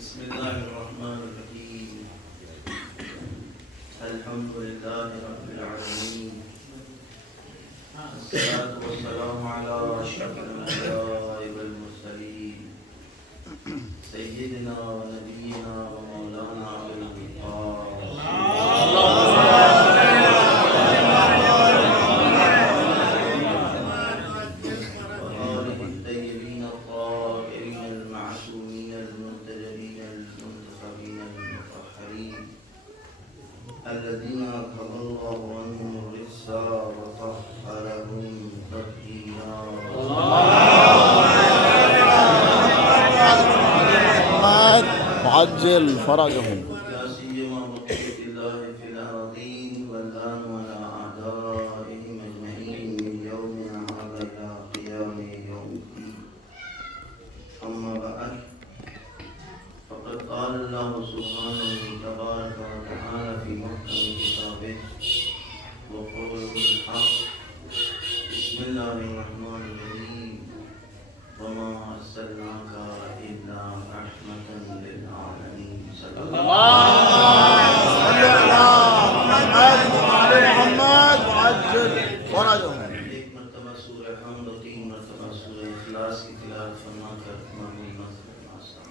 بسم اللہ الرحمن الرحیم الحمد للہ رب العالمین الصلاة والسلام علی اشرف الانبیاء والمرسلین سیدنا و نبینا و مولانا ابی الذين أذهب الله عنهم الرجس وطهرهم تطهيرا عجل فرجهم لا سيما بقية الله في الأراضين والآن على أعدائهم أجمعين من يومنا هذا إلى قيام يوم الدين أما بعد فقد قال الله سبحانه تبارك وتعالى في محكم كتابه وقوله الحق بسم الله الرحمن الرحيم وما أرسلناك إلا رحمة للعالمين صلى الله محمد عجل فرجهم. ایک مرتبہ سورہ حمد و 3 مرتبہ سورہ اخلاص کی تلاوت فرما کر معمول نظر ناسا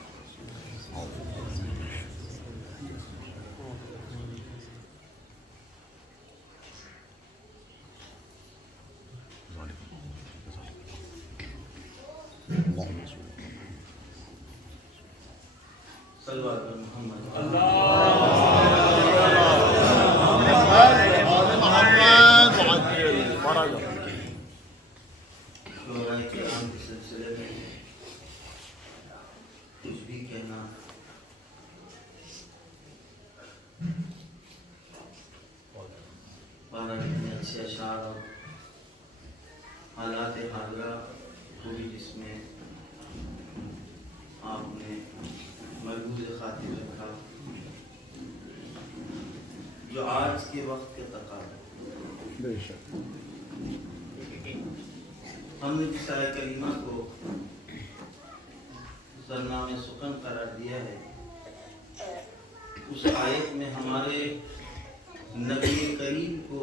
صلوات محمد محمد عجل فرجهم. شعراء کرام کے سلسلے میں کچھ بھی کہنا بارہ کتنے اچھے اشعار اور حالات حاضرہ پوری جس میں آپ نے مربوط خاطر رکھا جو آج کے وقت کے تقاضے بے شک ہم نے جس آیت کریمہ کو سرنام سخن قرار دیا ہے اس آیت میں ہمارے نبی کریم کو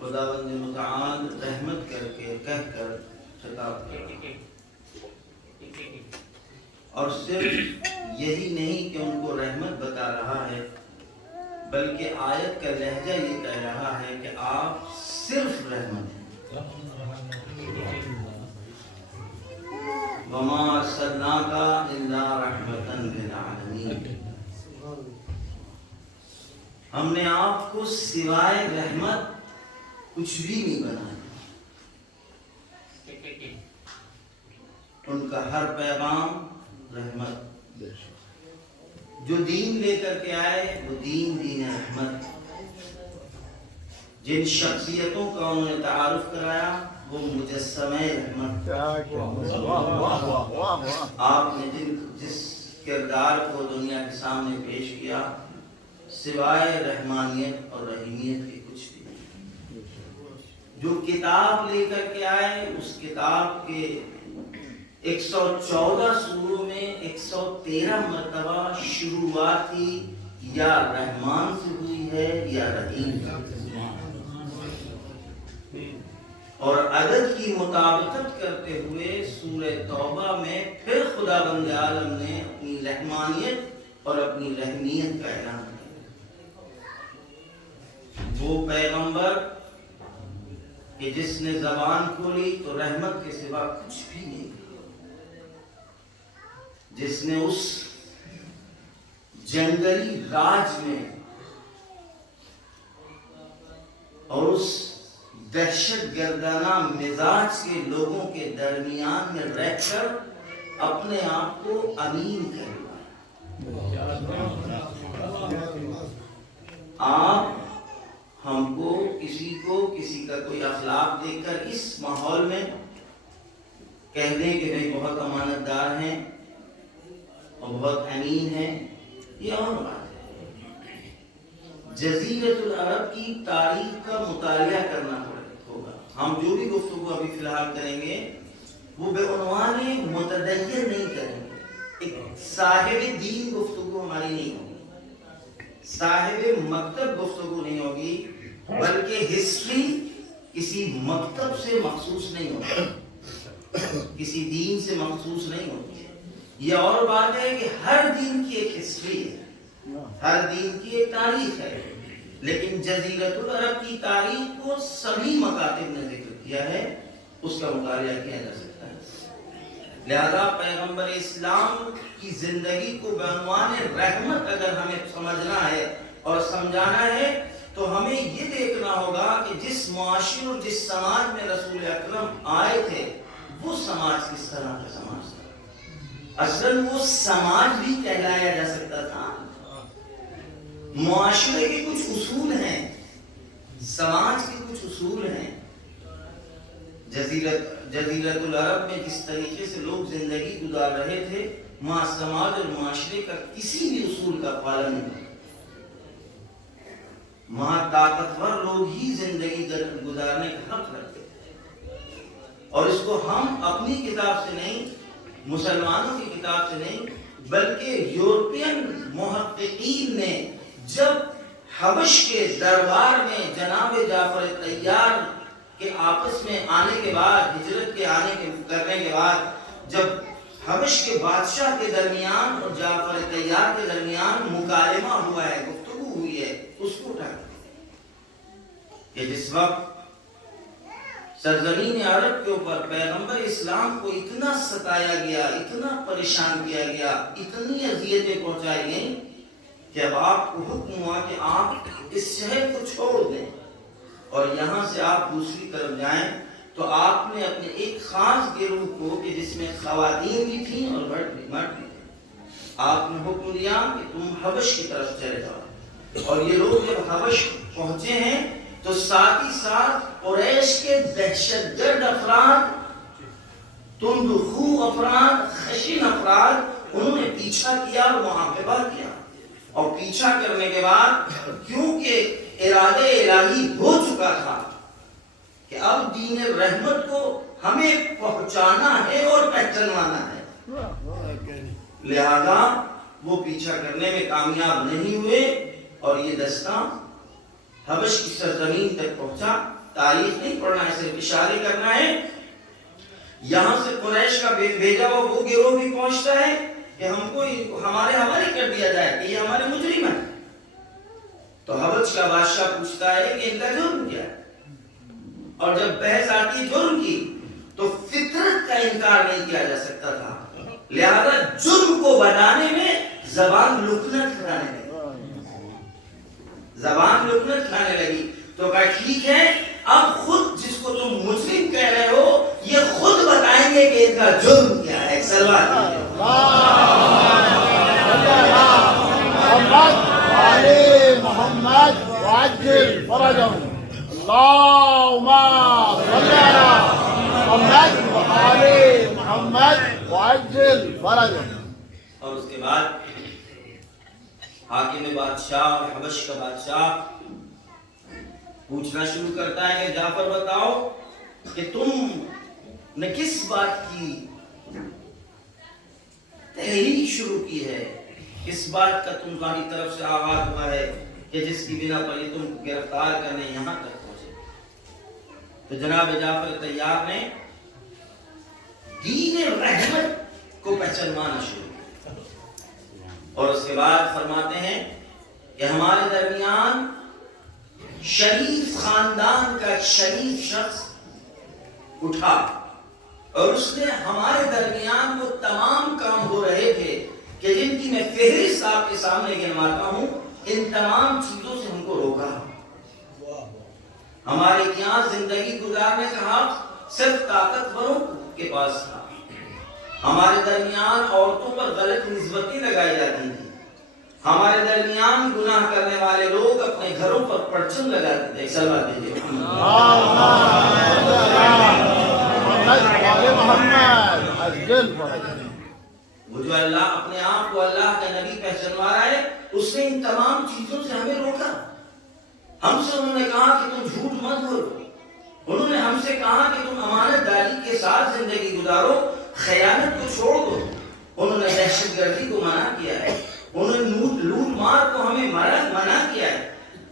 خداوند متعال رحمت کر کے کہہ کر خطاب کیا اور صرف یہی نہیں کہ ان کو رحمت بتا رہا ہے بلکہ آیت کا لہجہ یہ کہہ رہا ہے کہ آپ صرف رحمت ہیں وَمَا أَرْسَلْنَاكَ إِلَّا رَحْمَةً لِلْعَالَمِينَ ہم نے آپ کو سوائے رحمت کچھ بھی نہیں بنایا ان کا ہر پیغام رحمت جو دین لے کر کے آئے وہ دین رحمت جن شخصیتوں کا انہوں نے تعارف کرایا وہ مجسمہ رحمت آپ نے جس کردار کو دنیا کے سامنے پیش کیا سوائے رحمانیت اور رحیمیت کے کچھ بھی نہیں جو کتاب لے کر کے آئے اس کتاب کے 114 سوروں میں 113 مرتبہ شروعات ہی یا رحمان سے ہوئی ہے یا رحیم سے اور عدد کی مطابقت کرتے ہوئے سورہ توبہ میں پھر خداوند عالم نے اپنی رحمانیت اور اپنی رحمیت کا اعلان کیا وہ پیغمبر کہ جس نے زبان کھولی تو رحمت کے سوا کچھ بھی نہیں جس نے اس جنگلی راج میں اور اس دہشت گردانہ مزاج کے لوگوں کے درمیان میں رہ کر اپنے آپ کو امین کہلوایا آپ ہم کو کسی کا کوئی اخلاق دیکھ کر اس ماحول میں کہہ دیں کہ بھائی بہت امانت دار ہیں اور بہت امین ہیں، یہ اور بات ہے۔ جزیرۃ العرب کی تاریخ کا مطالعہ کرنا ہوگا۔ ہم جو بھی گفتگو ابھی فی الحال کریں گے وہ بے عنوان متدین نہیں کریں گے، ایک صاحب دین گفتگو ہماری نہیں ہوگی، صاحب مکتب گفتگو نہیں ہوگی، بلکہ ہسٹری کسی مکتب سے مخصوص نہیں ہوتی، کسی دین سے مخصوص نہیں ہوتی ہے۔ یہ اور بات ہے کہ ہر دین کی ایک ہسٹری ہے، ہر دین کی ایک تاریخ ہے، لیکن جزیرۃ العرب کی تاریخ کو سبھی مکاتب نے ذکر کیا ہے، اس کا مطالعہ کیا جا سکتا ہے۔ لہذا پیغمبر اسلام کی زندگی کو بعنوان رحمت اگر ہمیں سمجھنا ہے اور سمجھانا ہے تو ہمیں یہ دیکھنا ہوگا کہ جس معاشرے اور جس سماج میں رسول اکرم آئے تھے وہ سماج کس طرح کا سماج تھا۔ اصلاً وہ سماج بھی کہلایا جا سکتا تھا۔ معاشرے کے کچھ اصول ہیں، سماج کے کچھ اصول ہیں۔ جزیرۃ العرب میں جس طریقے سے لوگ زندگی گزار رہے تھے، وہاں سماج اور معاشرے کا کسی بھی اصول کا پالن نہیں، وہاں طاقتور لوگ ہی زندگی گزارنے کا حق رکھتے تھے، اور اس کو ہم اپنی کتاب سے نہیں، مسلمانوں کی کتاب سے نہیں، بلکہ یورپین محققین نے جب حبش کے دربار میں جناب جعفر طیار کے آپس میں آنے کے بعد، ہجرت کے کرنے کے بعد، جب حبش کے بادشاہ کے درمیان اور جعفر طیار کے درمیان مکالمہ ہوا ہے، گفتگو ہوئی ہے، اس کو اٹھا کہ جس وقت سرزمین عرب کے اوپر پیغمبر اسلام کو اتنا ستایا گیا، اتنا پریشان کیا گیا، اتنی اذیتیں پہنچائی گئیں کہ اب آپ کو حکم ہوا کہ آپ اس شہر کو چھوڑ دیں اور یہاں سے آپ دوسری طرف جائیں، تو آپ نے اپنے ایک خاص گروہ کو کہ جس میں خواتین بھی تھیں اور مرد بھی تھے، آپ نے حکم دیا کہ تم حبش کی طرف چلے جاؤ، اور یہ لوگ جب حبش پہنچے ہیں تو ساتھ ہی ساتھ قریش کے دہشت گرد افراد، تندخو افراد، خشن افراد، انہوں نے پیچھا کیا اور محاکبہ کیا، اور پیچھا کرنے کے بعد کیونکہ ارادہ الہی ہو چکا تھا کہ اب دین رحمت کو ہمیں پہنچانا ہے اور پہچانوانا ہے، لہذا وہ پیچھا کرنے میں کامیاب نہیں ہوئے، اور یہ دستہ حبش کی سرزمین تک پہنچا۔ تاریخ نہیں پڑھنا ہے، صرف اشارے کرنا ہے۔ یہاں سے قریش کا بھیجا ہوا وہ گروہ بھی پہنچتا ہے کہ ہم کو ہمارے حوالے کر دیا جائے کہ یہ ہمارے مجرم ہیں، تو حبش کا بادشاہ پوچھتا ہے کہ ان کا جرم کیا ہے، اور جب بحث آتی ہے جرم کی تو فطرت کا انکار نہیں کیا جا سکتا تھا، لہذا جرم کو بتانے میں زبان لکنت کھانے لگی، زبان لکنت کھانے لگی، تو کہا ٹھیک ہے، اب خود جس کو تم مجرم کہہ رہے ہو یہ خود بتائیں گے کہ ان کا جرم کیا ہے۔ سلوات محمد وعجل فرجهم اللهم صل على محمد وآل محمد وعجل فرجهم۔ اور اس کے بعد حاکم بادشاہ اور حبش کا بادشاہ پوچھنا شروع کرتا ہے کہ جعفر بتاؤ کہ تم نے کس بات کی تحریک شروع کی ہے، کس بات کا تمہاری طرف سے آغاز ہوا ہے کہ جس کی بنا پر یہ تم گرفتار کرنے یہاں تک پہنچے۔ تو جناب جعفر طیار نے دین رحمت کو پہچانوانا شروع کیا، اور اس کے بعد فرماتے ہیں کہ ہمارے درمیان شریف خاندان کا ایک شریف شخص اٹھا، اور اس نے ہمارے درمیان وہ تمام کام ہو رہے تھے کہ جن کی میں فہرست آپ کے سامنے گنواتا ہوں، ان تمام چیزوں سے ہم کو روکا۔ ہمارے یہاں زندگی گزارنے کا حق صرف طاقتوروں کے پاس تھا، ہمارے درمیان عورتوں پر غلط نسبتیں لگائی جاتی تھیں، درمیان گناہ کرنے والے لوگ اپنے گھروں پر پرچم لگاتے تھے. صلوات دیجیے. وہ جو اللہ اپنے آپ کو اللہ کا نبی پہچانوا رہا ہے، اس نے ان تمام چیزوں سے ہمیں روکا. ہم سے انہوں نے کہا کہ تم جھوٹ مت بولو. انہوں نے ہم سے کہا کہ تم امانت داری کے ساتھ زندگی گزارو، خیانت کو چھوڑ دو. انہوں نے دہشت گردی کو منع کیا ہے. انہوں نے لوٹ مار کو ہمیں منع کیا ہے.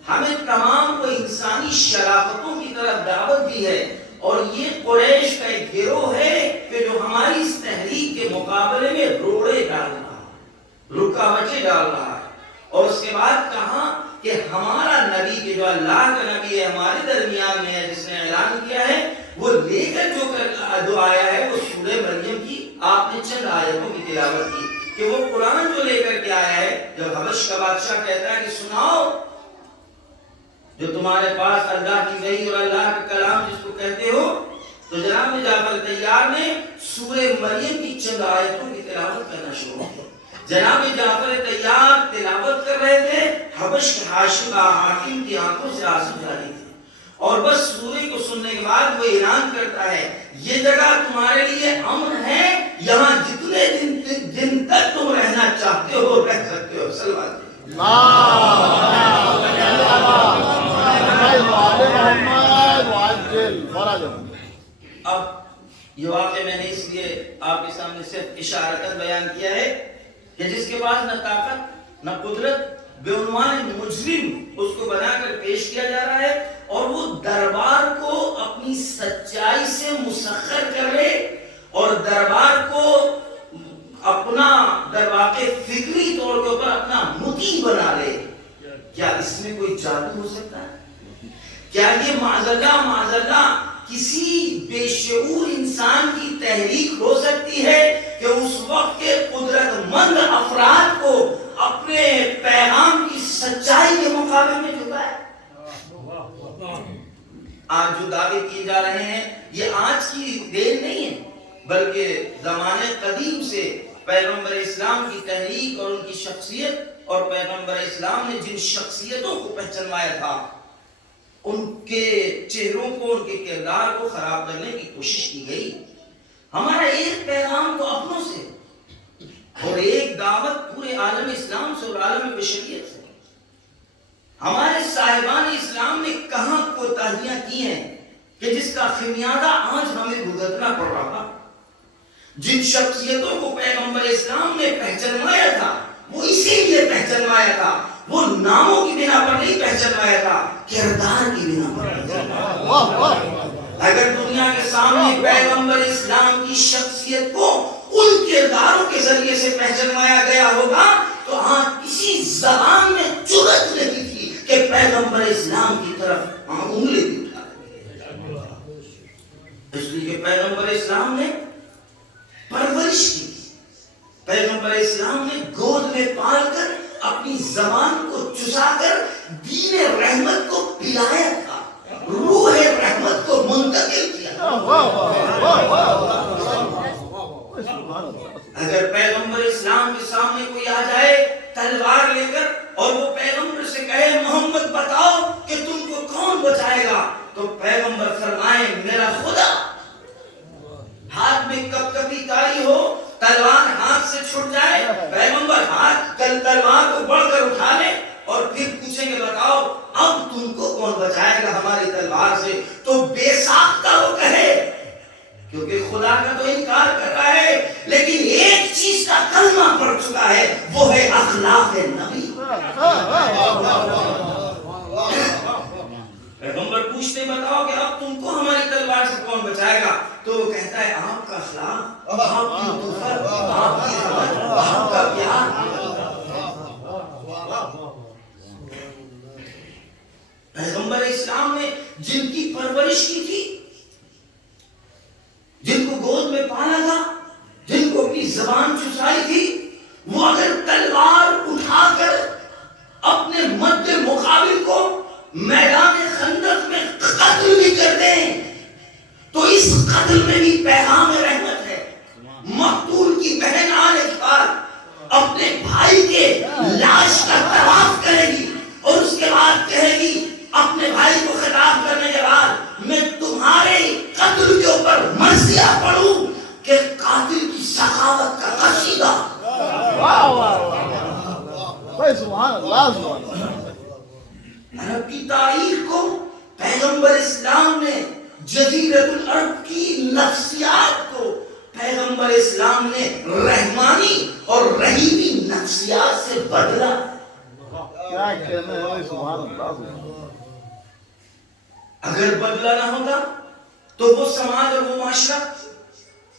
ہمیں تمام کو انسانی شرافتوں کی طرف دعوت دی ہے. اور یہ قریش کا ایک گروہ ہے کہ جو ہماری اس تحریک کے مقابلے میں روڑے ڈال رہا ہے، رکاوٹیں ڈال رہا ہے. اور اس کے بعد کہا کہ ہمارا نبی کہ جو اللہ کا نبی ہے ہمارے درمیان میں ہے، جس نے اعلان کیا ہے، وہ لے کر جو آیا ہے وہ سورہ مریم کی آپ نے چند آیتوں کی تلاوت کی کہ وہ قرآن جو لے کر کے آیا ہے. جب حبش کا بادشاہ کہتا ہے کہ سناؤ جو تمہارے پاس اللہ کی وحی اور اللہ کا کلام جس کو کہتے ہو، تو جناب جعفر طیار نے سورہ مریم کی چند آیتوں کی تلاوت کرنا شروع کیا. جناب جعفر طیار تلاوت کر رہے تھے، حبش کے حاکم کی آنکھوں سے آنسو جاری تھے. اور بس سورہ کو سننے کے بعد وہ اعلان کرتا ہے یہ جگہ تمہارے لیے امن ہے، یہاں جتنے دن تک تم رہنا چاہتے ہو رہ سکتے ہو. صلوات. اب یہ واقعہ میں نے اس لیے آپ کے سامنے صرف اشارتاً بیان کیا ہے کہ جس کے پاس نہ طاقت نہ قدرت، بے عنوان مجرم اس کو بنا کر پیش کیا جا رہا ہے، اور وہ دربار کو اپنی سچائی سے مسخر کر لے اور دربار کو اپنا درواقع فکری طور کے اوپر اپنا مطیع بنا لے. کیا اس میں کوئی جادو ہو سکتا ہے؟ کیا یہ معذاللہ کسی بے شعور انسان کی تحریک ہو سکتی ہے کہ اس وقت کے قدرت مند افراد کو اپنے پیغام کی سچائی کے مقابلے میں جھکائے؟ آج جو دعوے کیے جا رہے ہیں یہ آج کی دیر نہیں ہے، بلکہ زمانے قدیم سے پیغمبر اسلام کی تحریک اور ان کی شخصیت، اور پیغمبر اسلام نے جن شخصیتوں کو پہچانوایا تھا ان کے چہروں کو، ان کے کردار کو خراب کرنے کی کوشش کی گئی. ہمارا ایک پیغام تو اپنوں سے اور ایک دعوت پورے عالم اسلام سے اور عالم بشریت سے. ہمارے صاحبان اسلام نے کہاں کوتاہیاں کی ہیں کہ جس کا خمیازہ آج ہمیں بھگتنا پڑ رہا. جن شخصیتوں کو پیغمبر اسلام نے پہچانوایا تھا وہ اسی لیے پہچانوایا تھا، وہ ناموں کی بنا پر نہیں پہچانوایا تھا، کردار کی بنا پر. اگر دنیا کے سامنے پیغمبر اسلام کی شخصیت کو ان کرداروں کے ذریعے سے پہچانوایا گیا ہوگا تو ہاں کسی زبان میں جرأت نہیں تھی کہ پیغمبر اسلام کی طرف انگلی بھی اٹھا. اس لیے کہ پیغمبر اسلام نے پرورش کی، پیغمبر اسلام نے گود میں پال کر اپنی زبان کو چسا کر دین رحمت کو پلایا تھا، روح رحمت کو منتقل کیا. اگر پیغمبر اسلام کے سامنے کوئی آ جائے تلوار لے کر اور وہ پیغمبر سے کہے محمد بتاؤ کہ تم کو کون بچائے گا، تو پیغمبر فرمائے میرا خدا. ہاتھ میں کب کبھی تاری ہو، تلوار ہاتھ سے چھوٹ جائے، پیغمبر ہاتھ تلوار کو بڑھ کر اٹھا لے اور پھر پوچھیں گے بتاؤ اب تم کو کون بچائے گا ہماری تلوار سے، تو بے ساختہ وہ کہے، کیونکہ خدا کا تو انکار کر رہا ہے لیکن ایک چیز کا کلمہ پڑھ چکا ہے، وہ ہے اخلاق نبی. پیغمبر پوچھتے بتاؤ کہ اب تم کو ہماری تلوار سے کون بچائے گا، تو وہ کہتا ہے آپ کا اخلاق، آپ کی لطافت، آپ کی رحمت، آپ کا پیار. پیغمبر اسلام نے جن کی پرورش کی تھی، جن کو گود میں پالا تھا، جن کو اپنی زبان چسائی تھی، وہ اگر تلوار اٹھا کر اپنے مد مقابل کو میدان خندق میں قتل بھی کر دیں تو اس قتل میں بھی پیغام رحمت ہے. مقتول کی بہن آنے کے بعد اپنے بھائی کے لاش کا طواف کرے گی اور اس کے بعد کہے گی اپنے بھائی کو خطاب کرنے کے بعد میں تمہارے قتل کے اوپر مرثیہ پڑھوں کہ قاتل کی سخاوت کا قصیدہ. واہ واہ واہ سبحان اللہ سبحان اللہ. عرب کی تاریخ کو پیغمبر اسلام نے جزیرۃ العرب کی نفسیات کو پیغمبر اسلام نے رحمانی اور رحیمی نفسیات سے بدلا. کیا کہنا ہے سبحان اللہ. اگر بدلا نہ ہوتا تو وہ سماج اور وہ معاشرہ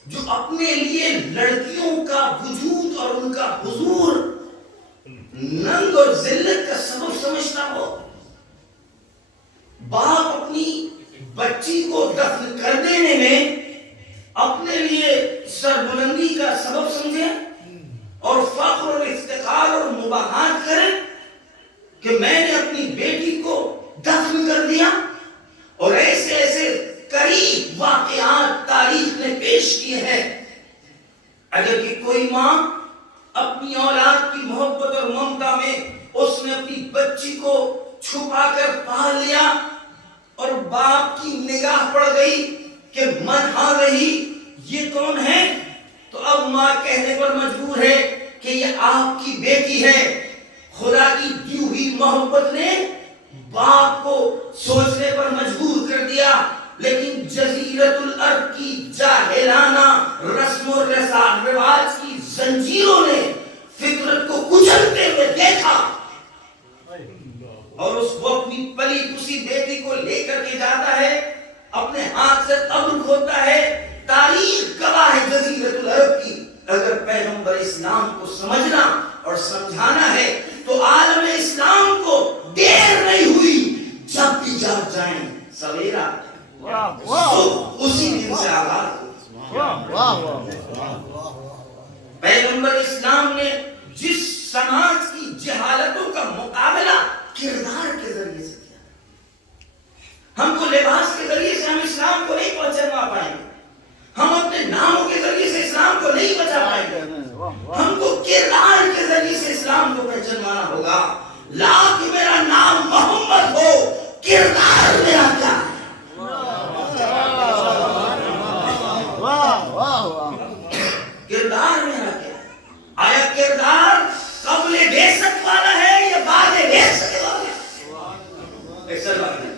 جو اپنے لیے لڑکیوں کا وجود اور ان کا حضور ننگ اور ذلت کا سبب سمجھتا ہو، باپ اپنی بچی کو دفن کر دینے میں اپنے لیے سربلندی کا سبب سمجھے اور فخر اور افتخار اور مباحات کرے کہ میں نے اپنی بیٹی کو دفن کر دیا. اور ایسے ایسے قریب واقعات تاریخ نے پیش کیے ہیں. اگر کہ کوئی ماں اپنی اولاد کی محبت اور ممتا میں اس نے اپنی بچی کو چھپا کر پال لیا اور باپ کی نگاہ پڑ گئی کہ منہا رہی یہ کون ہے، تو اب ماں کہنے پر مجبور ہے کہ یہ آپ کی بیٹی ہے. خدا کی دی ہوئی محبت نے باپ کو سوچنے پر مجبور کر دیا. لیکن جزیرۃ العرب کی جاہلانہ رسم و رواج کی زنجیروں نے فطرت کو کچلتے ہوئے دیکھا اور اس کو اپنی پلی پوسی بیٹی کو لے کر کے جاتا ہے، اپنے ہاتھ سے قبر کھودتا ہے. تاریخ گواہ ہے جزیرۃ العرب کی. اگر پیغمبر اسلام کو سمجھنا اور سمجھانا ہے تو عالم اسلام کو دیر نہیں ہوئی، جب بھی جاگ جائیں سویرا اسی دن سے آغاز. پیغمبر اسلام نے جس سماج کی جہالتوں کا مقابلہ کردار کے ذریعے سے کیا. ہم کو لباس کے ذریعے سے ہم اسلام کو نہیں پہچانوا پائیں گے، ہم اپنے ناموں کے ذریعے سے اسلام کو نہیں بچا پائیں گے. ہم کو کردار کے ذریعے سے اسلام کو پہچانوانا ہوگا. لا کہ میرا نام محمد ہو، کردار میرا کیا ہے. کردار میرا کیا ہے؟ آیا کردار قبل بعثت والا ہے یا بعد بعثت والا ہے؟ ایسا بات نہیں.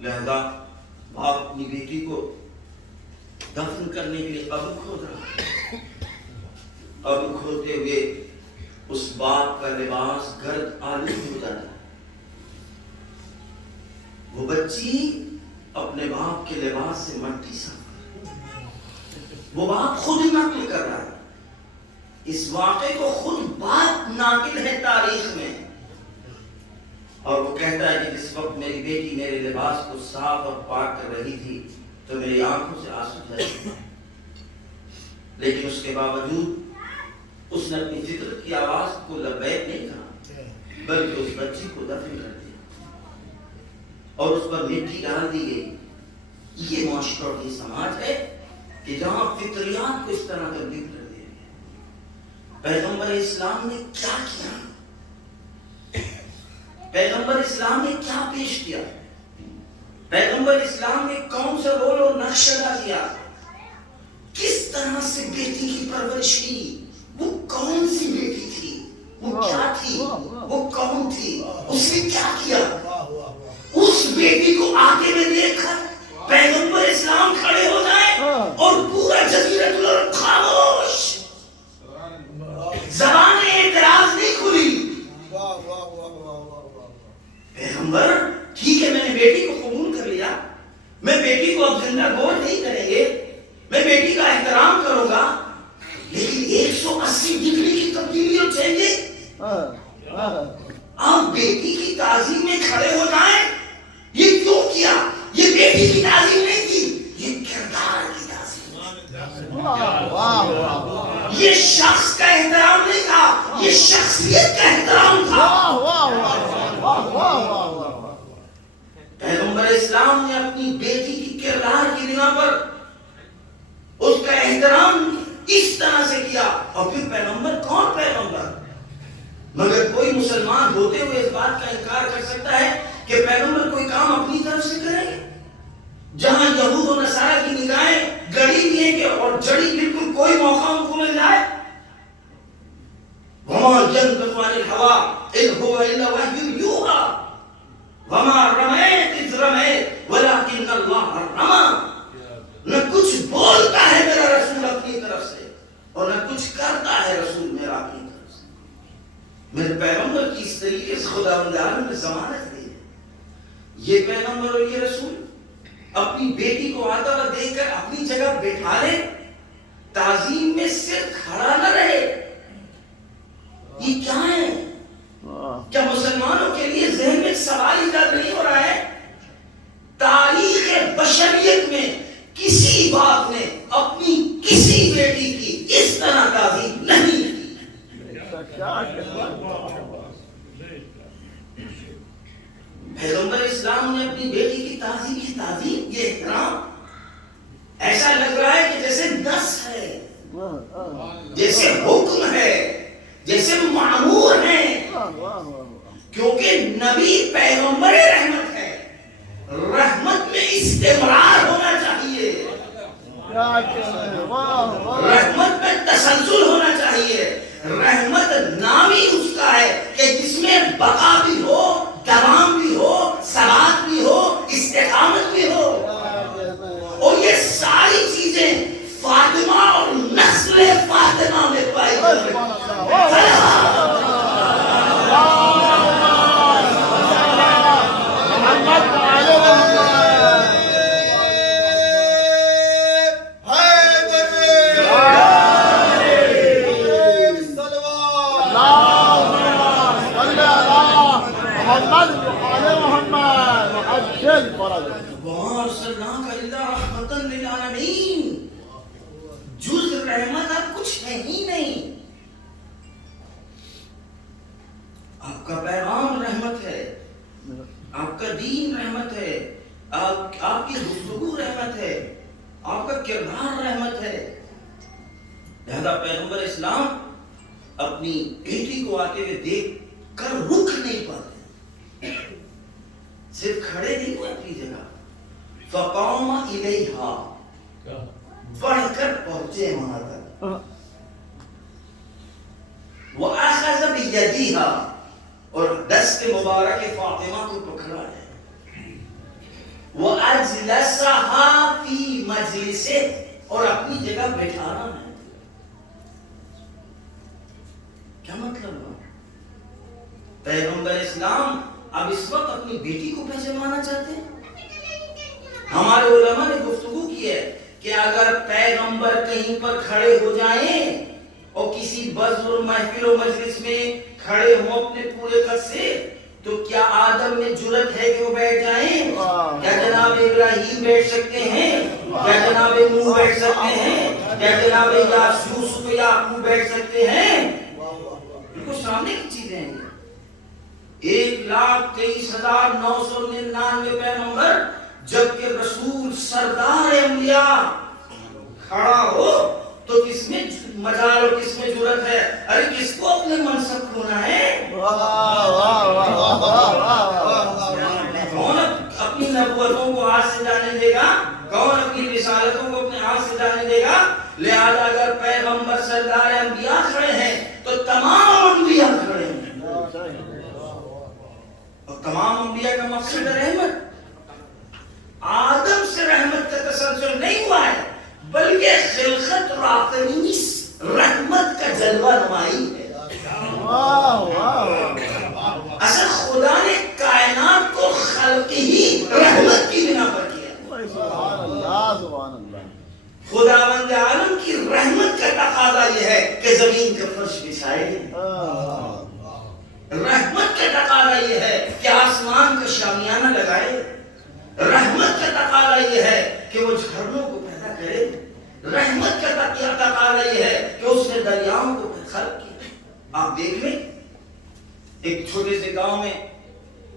لہذا باپ اپنی بیٹی کو دفن کرنے کے لیے قبر کھود رہا. قبر کھودتے ہوئے اس باپ کا لباس گرد آلود ہو جاتا ہے. وہ بچی اپنے باپ کے لباس سے مٹی صاف، وہ باپ خود نقل کر رہا ہے. اس واقعے کو خود باپ ناقل ہے تاریخ میں، اور وہ کہتا ہے کہ جس وقت میری بیٹی میرے لباس کو صاف اور پاک کر رہی تھی تو میری آنکھوں سے آنسو جھر گئے، لیکن اس کے باوجود اس نے اپنی فطرت کی آواز کو لبیک نہیں کہا، بلکہ اس بچی کو دفن کر دیا اور اس پر مٹی ڈال دی گئی. یہ معاشرہ اور یہ سماج ہے کہ جہاں فطریات کو اس طرح تبدیل کر دیا گیا. پیغمبر اسلام نے کیا کیا؟ پیغمبر اسلام نے کیا پیش کیا؟ پیغمبر اسلام نے کون سا رول اور نقش ادا کیا؟ کس طرح سے بیٹی کی پرورش کی؟ وہ کون سی بیٹی تھی؟ وہ کیا تھی؟ وہ کون تھی؟ اس نے کیا کیا؟ اس بیٹی کو آگے میں دیکھ کر پیغمبر اسلام کھڑے ہو جائیں اور پورا جزیرۃ العرب خاموش، زبان اعتراض نہیں کھلی. پیغمبر ٹھیک ہے، میں نے بیٹی کو قبول کر لیا، میں بیٹی کو اب زندہ گور نہیں کریں گے، میں بیٹی کا احترام کروں گا، لیکن 180 ڈگری کی تبدیلی اور چینجنگ آپ بیٹی کی تعظیم میں کھڑے ہو جائیں. یہ کیوں کیا؟ یہ بیٹی کی تعظیم نہیں تھی، یہ کردار کی تعظیم. واہ واہ واہ یہ شخص کا احترام نہیں تھا، یہ شخصیت کا احترام تھا. واہ واہ واہ واہ واہ واہ. پیغمبر اسلام نے اپنی بیٹی کی کردار کی بنا پر اس کا احترام اس طرح سے کیا. اور پھر پیغمبر کون پیغمبر؟ مگر کوئی مسلمان ہوتے ہوئے اس بات کا انکار کر سکتا ہے کہ پیغمبر کوئی کام اپنی طرف سے کریں گے؟ جہاں یہود و نصارہ کی نگاہیں گڑی ہوئی ہیں کہ اور جڑی بالکل کوئی موقع ان کو مل جائے. وما ينطق عن الهوى إن هو إلا وحي يوحى وما رميت إذ رميت ولكن الله رمى. نہ کچھ بولتا ہے میرا رسول اپنی طرف سے اور نہ کچھ کرتا ہے رسول میرا اپنی طرف سے. میرے پیغمبر کی اس طریقے سے خداوند عالم نے ضمانت دی ہے. یہ پیغمبر اور یہ رسول اپنی بیٹی کو آتا ہوا دیکھ کر اپنی جگہ بیٹھا لے، تعظیم میں صرف کھڑا نہ رہے. یہ کیا ہے؟ کیا مسلمانوں کے لیے ذہن میں سوال ایجاد نہیں ہو رہا ہے؟ تاریخ بشریت میں کسی باپ نے اپنی کسی بیٹی کی اس طرح تعظیم نہیں کی. پیغمبر اسلام نے اپنی بیٹی کی تعظیم یہ احترام ایسا لگ رہا ہے کہ جیسے نص ہے، جیسے حکم ہے، جیسے معمور ہے. کیونکہ نبی پیغمبر رحمت ہے، رحمت میں استمرار ہونا چاہیے، رحمت میں تسلسل ہونا چاہیے. رحمت نام ہی اس کا ہے کہ جس میں بقا بھی ہو، دوام بھی ہو، ثبات بھی ہو، استقامت بھی ہو. اور یہ ساری چیزیں فاطمہ اور نسل فاطمہ میں پائی جاتی ہیں. جز رحمت اب کچھ ہے ہی نہیں. آپ کا پیغام رحمت ہے، آپ کا دین رحمت ہے، آپ کی گفتگو رحمت ہے، آپ کا کردار رحمت ہے. لہذا پیغمبر اسلام اپنی بیٹی کو آتے ہوئے دیکھ کر رک نہیں پاتے، صرف کھڑے نہیں ہوئے اپنی جگہ. فقام الیہا، بڑھ کر پہنچے وہاں تک. وَأَخَذَ بِيَدِهَا، اور دست مبارک فاطمہ کو پکڑا ہے. وَأَجْلَسَهَا فِي مَجْلِسِهِ، اور اپنی جگہ بیٹھانا ہے. کیا مطلب ہے؟ پیغمبر اسلام اب اس وقت اپنی بیٹی کو پہچاننا چاہتے ہیں. ہمارے علماء نے گفتگو کی ہے کہ اگر پیغمبر کہیں پر کھڑے ہو جائیں اور کسی بزر محفل و مجلس میں کھڑے ہوں اپنے پورے قد سے، تو کیا آدم میں جرت ہے کہ وہ بیٹھ جائیں؟ کیا جناب ابراہیم بیٹھ سکتے ہیں؟ کیا جناب نوح بیٹھ سکتے ہیں؟ کیا جناب یوسف و یعقوب بیٹھ سکتے ہیں؟ بالکل سامنے کی چیزیں ہیں. 1,23,999 پیغمبر، جبکہ رسول سردار انبیاء کھڑا ہو تو کس میں مجال اور کس میں جرت ہے؟ ارے کس کو اپنے منصب کھونا ہے؟ کون اپنی نبوتوں کو ہاتھ سے جانے دے گا؟ کون اپنی رسالتوں کو اپنے ہاتھ سے جانے دے گا؟ لہذا اگر پیغمبر سردار انبیاء کھڑے ہیں تو تمام انبیاء کھڑے ہیں، اور تمام انبیاء کا مقصد رحمت. آدم سے رحمت کا تسلسل نہیں ہوا ہے، بلکہ خلقت اور آفرینی رحمت کا جلوہ نمائی ہے. اصل خدا نے کائنات کو خلق ہی رحمت کی بنا پر کیا. خداوند عالم کی رحمت کا تقاضا یہ ہے کہ زمین کا فرش بچھائے. رحمت ایک چھوٹے سے گاؤں میں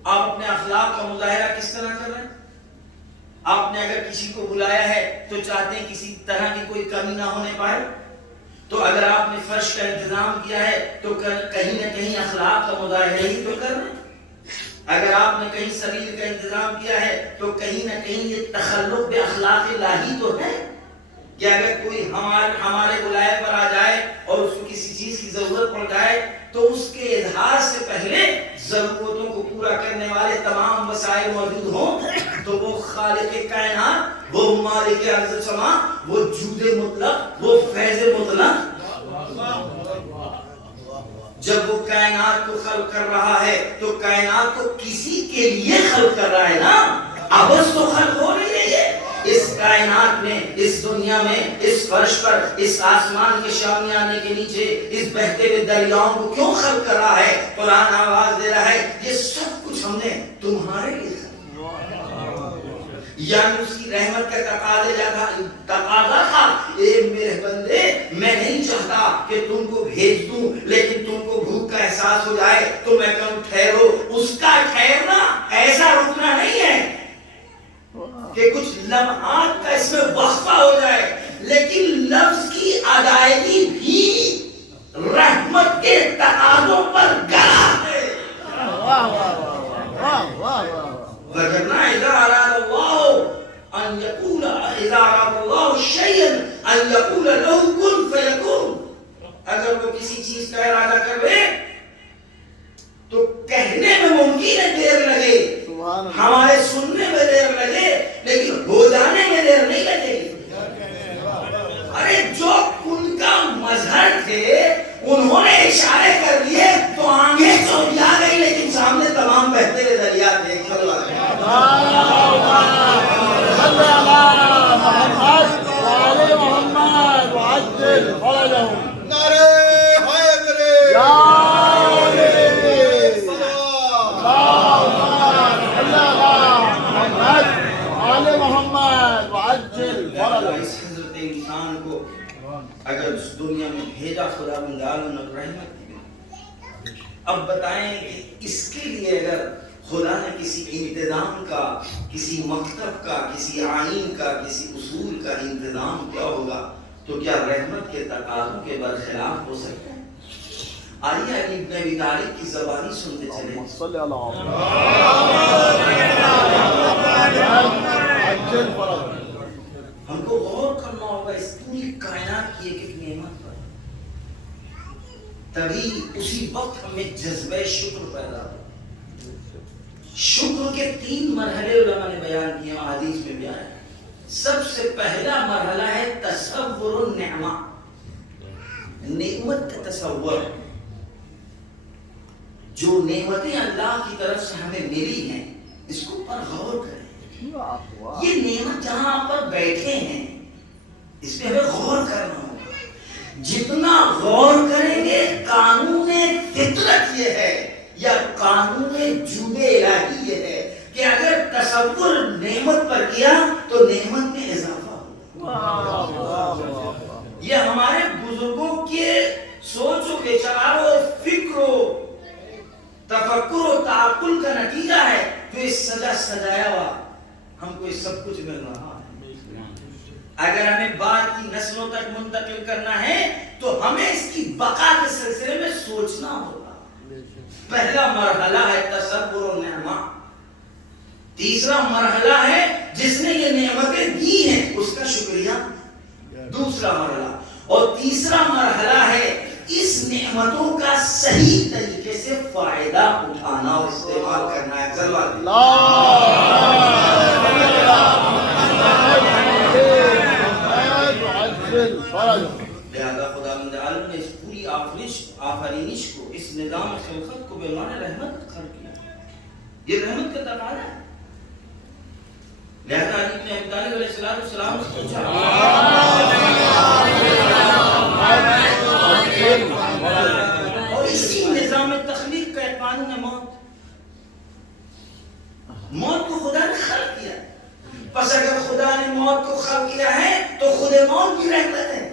آپ اپنے اخلاق کا مظاہرہ کس طرح کر رہے ہیں؟ آپ نے اگر کسی کو بلایا ہے تو چاہتے ہیں کسی طرح کی کوئی کمی نہ ہونے پائے. تو اگر آپ نے فرش کا انتظام کیا ہے تو کہیں نہ کہیں اخلاق کا مظاہرہ ہی تو کر رہے ہیں. اگر آپ نے کہیں سبیل کا انتظام کیا ہے تو کہیں نہ کہیں یہ تخلق باخلاق الہی تو ہے کہ اگر کوئی ہمارے بلائے پر آ جائے اور اس کو کسی چیز کی ضرورت پڑ جائے تو اس کے اظہار سے پہلے ضرورتوں کو پورا کرنے والے تمام وسائل موجود ہوں تو وہ خالق کائنات، وہ مالک ارض و سما، وہ جود مطلق، وہ فیض مطلق، جب وہ کائنات کو خلق کر رہا ہے تو کائنات کو کسی کے لیے خلق کر رہا ہے نا. ابس تو خلق ہو نہیں رہی ہے اس کائنات میں، اس دنیا میں، اس فرش پر، اس آسمان کے شامیانے کے نیچے، اس بہتے ہوئے دریاؤں کو کیوں خلق کر رہا ہے؟ قرآن آواز دے رہا ہے یہ سب کچھ ہم نے تمہارے لیے خلق. یعنی اس کی رحمت کا تقاضا تھا، اے میرے بندے میں نہیں چاہتا کہ تم کو بھیج دوں لیکن تم کو بھوک کا احساس ہو جائے تو میں کہوں ٹھہرو. اس کا ٹھہرنا ایسا رکنا نہیں ہے کہ کچھ لمحات کا اس میں وقفہ ہو جائے، لیکن لفظ کی ادائیگی بھی رحمت کے تقاضوں پر گرا ہے. وجرنا اذا اراد الله ان يقول اذا اراد الله شيئا ان يقول له كن فيكون. اگر وہ کسی چیز کا ارادہ کر لے تو کہنے میں ممکن ہے دیر لگے، ہمارے سننے میں دیر لگے، لیکن ہو جانے میں دیر نہیں لگے گی. ارے جو ان کا مظہر تھے انہوں نے اشارے کر دیے تو آنکھیں چوک آ گئی، لیکن سامنے تمام بہتے ہوئے دریا تھے. اس حضرت انسان کو اگر اس دنیا میں بھیجا خدا بند عالم رحمت کی. اب بتائیں کہ اس کے لیے اگر خدا نے کسی انتظام کا، کسی مکتب کا، کسی آئین کا، کسی اصول کا انتظام کیا ہوگا تو کیا رحمت کے تقاضوں کے برخلاف ہو سکتا ہے؟ آئیے علی بن ابی طالب کی زبانی سنتے چلیں. ہم کو غور کرنا ہوگا اس پوری کائنات کی ایک ایک نعمت پر، تبھی اسی وقت ہمیں جذبہ شکر پیدا ہو. شکر کے 3 مرحلے علماء نے بیان کیے، حدیث میں بھی آیا. سب سے پہلا مرحلہ ہے تصور النعمہ، نعمت کا تصور. جو نعمتیں اللہ کی طرف سے ہمیں ملی ہیں اس کو پر غور کریں. یہ نعمت جہاں آپ پر بیٹھے ہیں اس پہ ہمیں غور کرنا ہوگا. جتنا غور کریں گے قانون فطرت یہ ہے یا قانون جود الہی یہ ہے کہ اگر تصور نعمت پر کیا تو نعمت میں اضافہ ہوگا. یہ ہمارے بزرگوں کے سوچ و بچار و فکر و تفکر و تعقل کا نتیجہ ہے جو اس سجا سجایا ہوا ہم کو یہ سب کچھ مل رہا ہے. اگر ہمیں بعد کی نسلوں تک منتقل کرنا ہے تو ہمیں اس کی بقا کے سلسلے میں سوچنا ہوگا. پہلا مرحلہ ہے تصور النعمہ. تیسرا مرحلہ ہے جس نے یہ نعمتیں دی ہیں اس کا شکریہ. دوسرا مرحلہ اور تیسرا مرحلہ ہے اس نعمتوں کا صحیح طریقے سے فائدہ اٹھانا اور استعمال کرنا ہے. لہذا خدا بند عالم نے اس پوری آفرینش کو، اس نظام خلقت کو بعنوان رحمت خلق کیا. یہ رحمت کا تقاضا ہے. لہذا علی بن ابی طالب علیہ السلام سے پوچھا اور اسی نظام تخلیق کا ایک قانون ہے موت کو خدا نے خلق کیا. پس اگر خدا نے موت کو خلق کیا ہے تو خود موت کی رحمت ہے.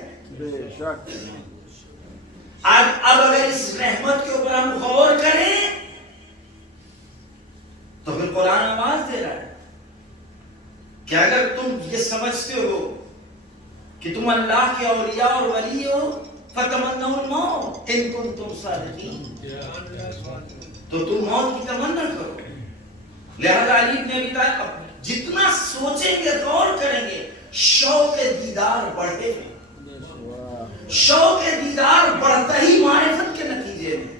اب اگر اس رحمت کے اوپر ہم غور کریں کہ اگر تم یہ سمجھتے ہو کہ تم اللہ کے اولیاء اور ولی ہو فتمنوا الموت ان کنتم صادقین، تو تم موت کی تمنا کرو. لہذا علی بن ابی طالب جتنا سوچیں گے غور کریں گے شوق دیدار بڑھتے ہیں. شوق دیدار بڑھتا ہی معرفت کے نتیجے میں.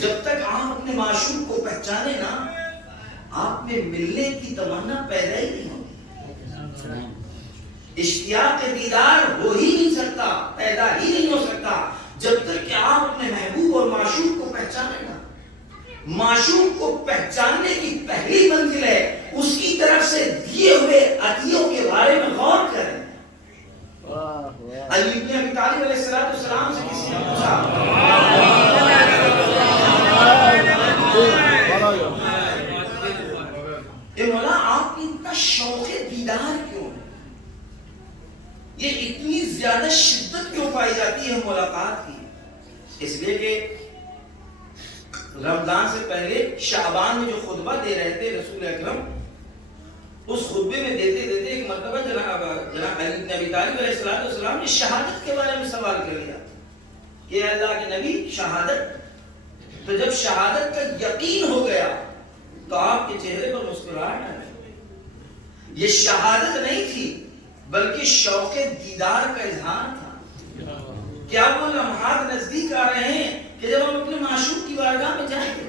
جب تک آپ اپنے معشوق کو پہچانے نا آپ میں ملنے کی تمنا پیدا ہی نہیں ہوگی. اشتیاق دیدار ہو ہی نہیں سکتا، پیدا ہی نہیں ہو سکتا جب تک کہ آپ اپنے محبوب اور معشوق کو پہچانے نا. معشوق کو پہچاننے کی پہلی منزل ہے اس کی طرف سے دیے ہوئے عطیوں کے بارے میں غور کریں. علی بن ابی طالب علیہ السلام سے کسی نے پوچھا اے مولا آپ کی اتنا شوق دیدار کیوں ہے؟ یہ اتنی زیادہ شدت کیوں پائی جاتی ہے ملاقات کی؟ اس لیے کہ رمضان سے پہلے شعبان میں جو خطبہ دے رہے تھے رسول اکرم، اس خطبے میں دیتے دیتے ایک مرتبہ جناب علی بن ابی طالب علیہ السلام نے شہادت کے بارے میں سوال کر لیا کہ اللہ کے نبی شہادت. تو جب شہادت کا یقین ہو گیا تو آپ کے چہرے پر مسکراہٹ آ گئی. یہ شہادت نہیں تھی بلکہ شوق دیدار کا اظہار تھا. کیا وہ لمحات نزدیک آ رہے ہیں کہ جب ہم اپنے معشوق کی بارگاہ میں جائیں گے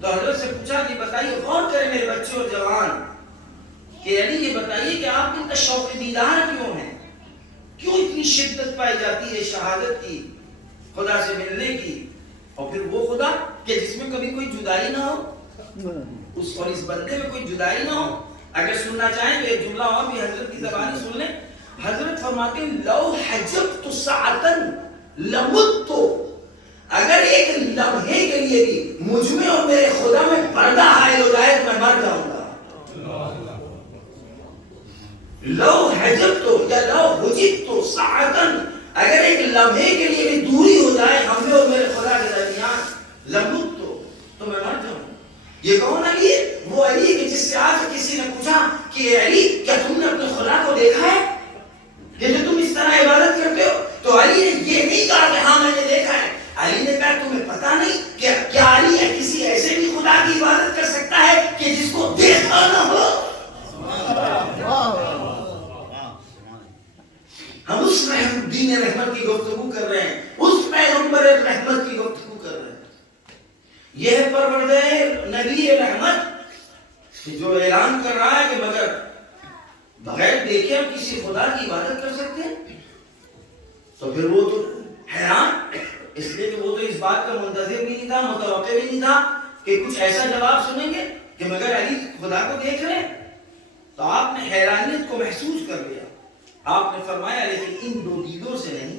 تو حضرت سے پوچھا کہ بتائیے، غور کریں میرے بچے اور جوان، کہ علی یہ بتائیے کہ آپ ان کا شوق دیدار کیوں ہے؟ کیوں اتنی شدت پائی جاتی ہے شہادت کی، خدا سے ملنے کی؟ اور پھر وہ خدا کہ جس میں کبھی کوئی جدائی نہ ہو، اس اور اس بندے میں کوئی جدائی نہ ہو. اگر سننا چاہیں تو ایک جملہ اور بھی حضرت کی زبانی سن لیں. حضرت فرماتے ہیں لو حجبت ساعتن لمت، اگر ایک لمحے کے لیے بھی مجھ میں اور میرے خدا میں پردہ حائل ہو جائے تو میں مر جاؤں گا. لو حجبت یا لو حجبت ساعتن، اگر ایک لمحے کے لیے بھی دوری ہو جائے ہم میں اور میرے خدا کے درمیان، لمت تو میں مر جاؤں. یہ کون علی ہے؟ وہ علی کہ جس سے آج کسی نے پوچھا کہ علی کیا تم نے اپنے خدا کو دیکھا ہے کہ جو تم اس طرح عبادت کرتے ہو؟ تو علی نے یہ نہیں کہا کہ ہاں میں نے دیکھا ہے. علی نے کہا تمہیں پتا نہیں کہ کیا علی ہے کسی ایسے بھی خدا کی عبادت کر سکتا ہے کہ جس کو دیکھنا نہ ہو؟ ہم اس دین رحمت کی گفتگو کر رہے ہیں، اس پیغمبر رحمت کی گفتگو کر رہے ہیں. یہ پروردگار نبی رحمت جو اعلان کر رہا ہے کہ مگر بغیر دیکھے ہم کسی خدا کی عبادت کر سکتے ہیں. تو پھر وہ تو حیران، اس لیے کہ وہ تو اس بات کا منتظر بھی نہیں تھا، متوقع بھی نہیں تھا کہ کچھ ایسا جواب سنیں گے کہ مگر علی خدا کو دیکھ رہے ہیں. تو آپ نے حیرانیت کو محسوس کر لیا. آپ نے فرمایا لیکن ان دو دیدوں سے نہیں،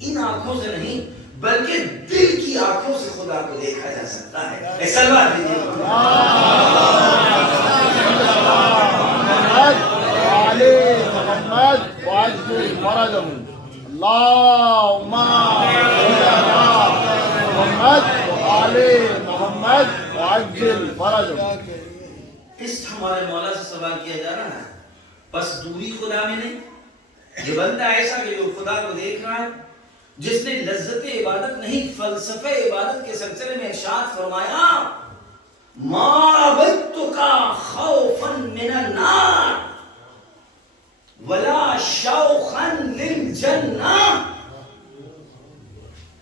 ان آنکھوں سے نہیں، بلکہ دل کی آنکھوں سے خدا کو دیکھا جا سکتا ہے. سلوات دیجیے. محمد وعجل فرجهم اللهم محمد وعلي محمد وعجل فرجهم. اس ہمارے مولا سے سوال کیا جا رہا ہے بس دوری خدا میں نہیں. یہ بندہ ایسا کہ جو خدا کو دیکھ رہا ہے، جس نے لذت عبادت نہیں فلسفہ عبادت کے سلسلے میں ارشاد فرمایا ما عبدتک خوفا من النار ولا شوقا للجنہ.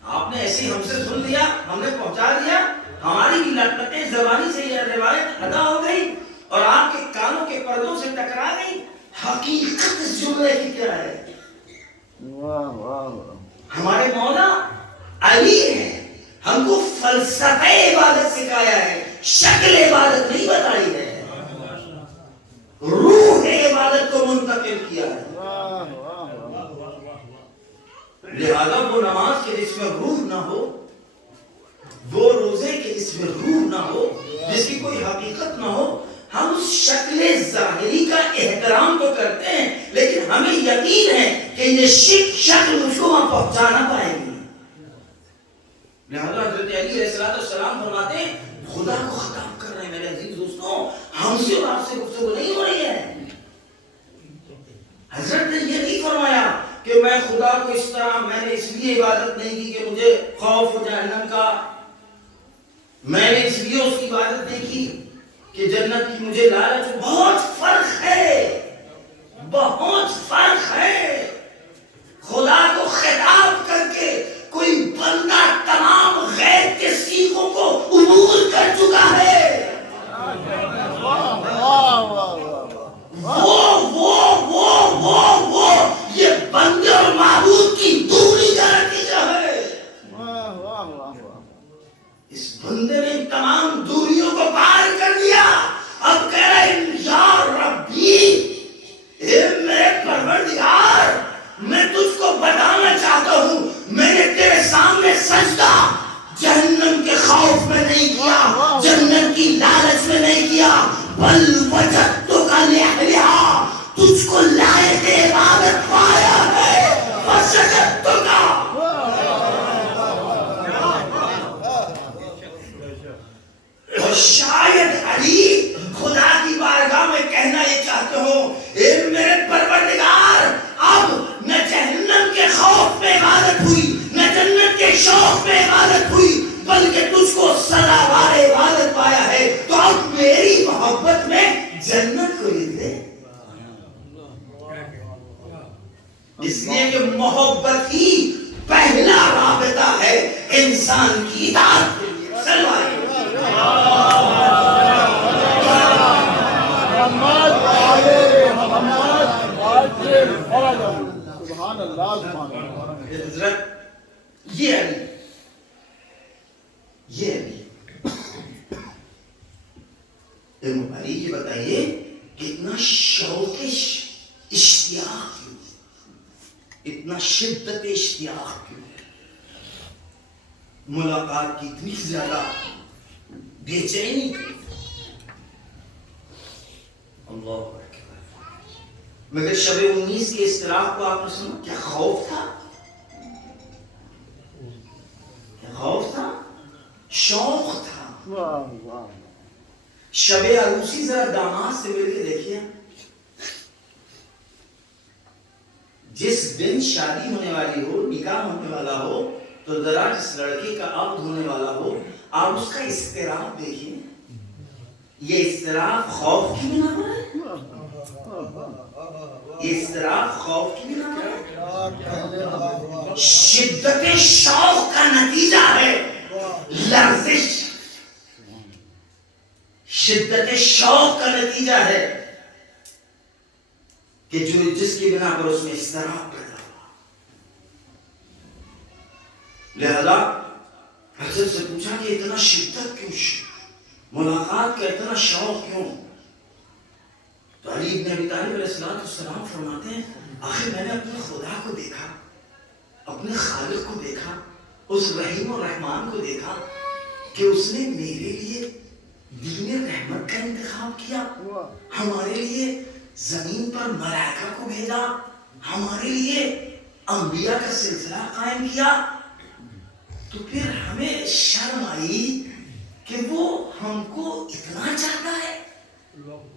آپ نے ایسی ہم سے سن لیا، ہم نے پہنچا دیا، ہماری بھی لٹپٹیں زبانی سے یہ روایت ادا ہو گئی اور آپ کے کانوں کے پردوں سے ٹکرا گئی. حقیقت اس جملے کی کیا ہے؟ ہمارے مولا علی ہے، ہم کو فلسفہ عبادت سکھایا ہے، شکل عبادت نہیں بتائی ہے، روح عبادت کو منتقل کیا ہے. لہذا وہ نماز کے جس میں روح نہ ہو، وہ روزے کے جس میں روح نہ ہو، جس کی کوئی حقیقت نہ ہو، ہم اس شکل ظاہری کا احترام تو کرتے ہیں لیکن ہمیں یقین ہے کہ یہ شکل مجھ کو وہاں پہنچا نہ پائے گی. لہذا حضرت علی علیہ السلام فرماتے ہیں خدا کو خطاب کر رہے ہیں میرے عزیز دوستوں، ہم سے اور آپ سے گفتگو نہیں ہو رہی ہے۔ حضرت نے یہ نہیں فرمایا کہ میں خدا کو اس طرح، میں نے اس لیے عبادت نہیں کی کہ مجھے خوف ہو جہنم کا، میں نے اس لیے اس کی عبادت نہیں کی کہ جنت کی مجھے لالچ۔ بہت فرق ہے، بہت فرق ہے۔ خدا کو خطاب کر کے کوئی بندہ تمام غیب کے سیخوں کو عبور کر چکا ہے۔ وہ یہ بندے اور معبود کی دوری کا نتیجہ ہے۔ اس بندے نے تمام دوریوں کو پار کر دیا، اب کہہ رہا ہے یا ربی، اے میرے پروردگار، میں تجھ کو بتانا چاہتا ہوں، میں نے تیرے سامنے سجدہ جہنم کے خوف میں نہیں کیا، جنت کی لالچ میں نہیں کیا، بل وجدتک لأہلہا، تجھ کو لائق عبادت پایا ہے، فسجدتک۔ اور شاید علی خدا کی بارگاہ میں کہنا یہ چاہتے ہو، اے میرے پروردگار، اب نہ جہنم کے خوف میں عبادت ہوئی، نہ جنت کے شوق میں عبادت ہوئی، بلکہ تجھ کو سزاوار عبادت پایا ہے، تو اب میری محبت میں جنت کو لکھ دے۔ اس لیے کہ محبت ہی پہلا رابطہ ہے انسان کی اطاعت کے لیے۔ سلوائے سبحان اللہ، سبحان اللہ۔ حضرت یہ علی، یہ علی ابن علی یہ بتائیے کتنا شوق اشتیاق کیوں، اتنا شدت اشتیاق کیوں، ملاقات کی اتنی زیادہ بے چینی کیوں؟ اللہ اکبر۔ مگر شب 19 کے اضطراب کو آپ نے سنا، کیا خوف تھا؟ کیا خوف تھا؟ شوق تھا۔ شب عروسی ذرا داماد سے مل کے دیکھیے، جس دن شادی ہونے والی ہو، نکاح ہونے والا ہو، تو ذرا جس لڑکی کا عقد ہونے والا ہو، آپ اس کا اضطراب دیکھیے۔ یہ اضطراب خوف کی بنا پر ہے، یہ اضطراب خوف کی بنا پر ہے، شدت شوق کا نتیجہ ہے لرزش، شدت شوق کا نتیجہ ہے کہ جو جس کی بنا پر اس میں اضطراب پیدا ہوا۔ لہذا حضرت سے پوچھا کہ اتنا شدت کیوں، ملاقات کا اتنا شوق کیوں؟ تو علی ابن ابی طالب علیہ السلام فرماتے ہیں، آخر میں نے اپنے خدا کو دیکھا، اپنے خالق کو دیکھا، اس رحیم و رحمان کو دیکھا کہ اس نے میرے لیے دین رحمت کا انتخاب کیا، ہمارے لیے زمین پر ملائکہ کو بھیجا، ہمارے لیے انبیاء کا سلسلہ قائم کیا۔ تو پھر ہمیں شرم آئی کہ وہ ہم کو اتنا چاہتا ہے،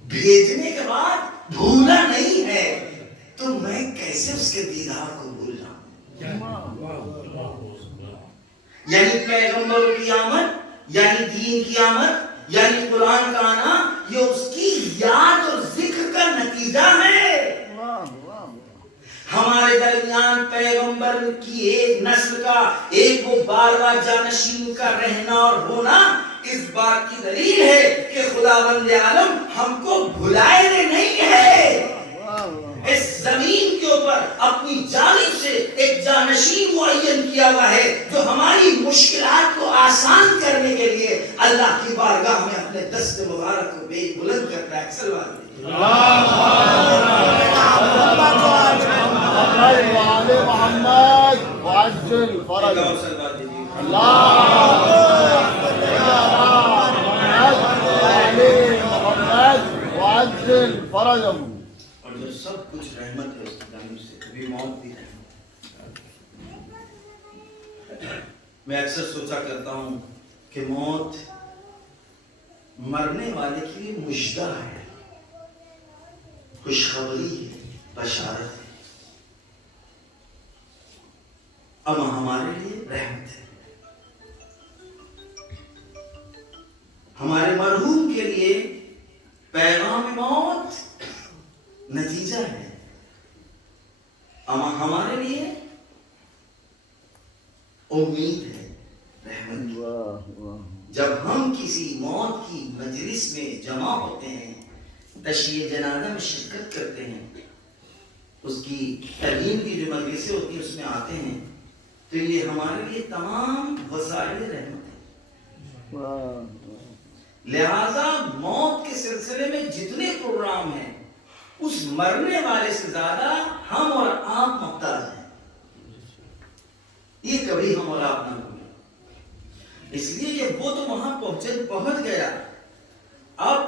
بھیجنے کے بعد بھولا نہیں ہے، تو میں کیسے اس کے دیدار کو بھول جاؤں؟ یعنی پیغمبروں کی آمد، یعنی دین کی آمد، یعنی قرآن کا آنا، یہ اس کی یاد اور ذکر کا نتیجہ ہے۔ ہمارے درمیان پیغمبر کی ایک نسل کا ایک وہ بارواں جانشین کا رہنا اور ہونا اس بات کی دلیل ہے کہ خداوند عالم ہم کو بھلائے نہیں ہے۔ اس زمین کے اوپر اپنی جانب سے ایک جانشین معین کیا ہوا ہے جو ہماری مشکلات کو آسان کرنے کے لیے اللہ کی بارگاہ میں اپنے دست مبارک کو بلند کرتا ہے۔ سلوات محمد وعجل فرج فرجم۔ اور جو سب کچھ رحمت ہے اس کی جانب سے، کبھی موت بھی رحمت ہے۔ میں اکثر سوچا کرتا ہوں کہ موت مرنے والے کے لیے مژدہ ہے، خوشخبری ہے، بشارت ہے، اما ہمارے لیے رحمت ہے، ہمارے مرحوم کے لیے پیغام موت نتیجہ ہے، اما ہمارے لیے امید ہے رحمت کی۔ جب ہم کسی موت کی مجلس میں جمع ہوتے ہیں، تشییع جنازہ میں شرکت کرتے ہیں، اس کی ترمیم کی جو مجلسیں ہوتی ہیں اس میں آتے ہیں، تو یہ ہمارے لیے تمام وسائل رحمت ہے۔ لہذا موت کے سلسلے میں جتنے پروگرام ہیں، اس مرنے والے سے زیادہ ہم اور آپ محتاج ہیں، یہ کبھی ہم اور آپ نہ بھولیں، اس لیے کہ وہ تو وہاں پہنچ گیا، اب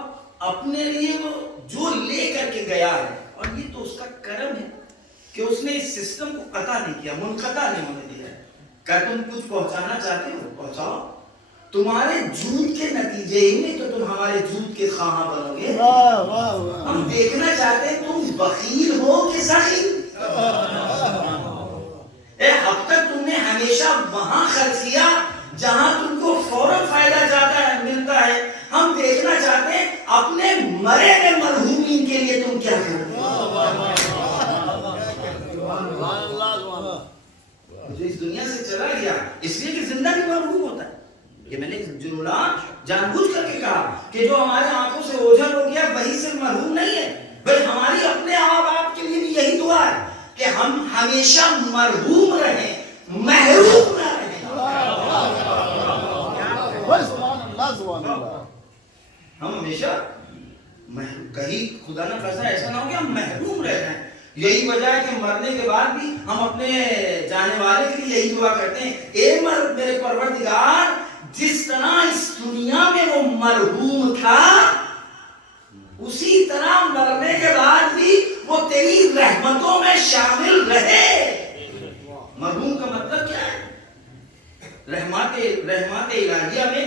اپنے لیے وہ جو لے کر کے گیا ہے، اور یہ تو اس کا کرم ہے کہ اس نے اس سسٹم کو قطع نہیں کیا، منقطع نہیں ہونے دیا ہے۔ کہ تم کچھ پہنچانا چاہتے ہو پہنچاؤ، تمہارے جھوٹ کے نتیجے ہی میں تو تم ہمارے جھوٹ کے خواہاں بنو گے۔ ہم دیکھنا چاہتے ہیں تم بخیل ہو کہ سخی۔ اب تک تم نے ہمیشہ وہاں خرچ کیا جہاں تم کو فوراً فائدہ جاتا ہے، ملتا ہے، ہم دیکھنا چاہتے ہیں اپنے مرے ہوئے مرحومین کے لیے تم کیا کرتے ہو۔ جو اس دنیا سے چلا گیا اس لیے کہ زندہ بھی مرحوم ہوتا ہے، یہ میں نے جنونات جان بوجھ کر کے کہا کہ جو ہمارے آنکھوں سے اوجھل ہو گیا وہی صرف مرحوم نہیں ہے، بلکہ ہماری اپنے آپ کے لیے بھی یہی دعا ہے کہ ہم ہمیشہ مرحوم رہیں، محروم نہ رہیں۔ ہم ہمیشہ کہیں خدا نہ خاصا ایسا نہ ہو کہ ہم محروم رہ جائیں۔ یہی وجہ ہے کہ مرنے کے بعد بھی ہم اپنے جانے والے کے لیے یہی دعا کرتے ہیں، اے میرے پروردگار، جس طرح اس دنیا میں وہ مرحوم تھا اسی طرح مرنے کے بعد بھی وہ تیری رحمتوں میں شامل رہے۔ مرحوم کا مطلب کیا ہے؟ رحمت الہیہ میں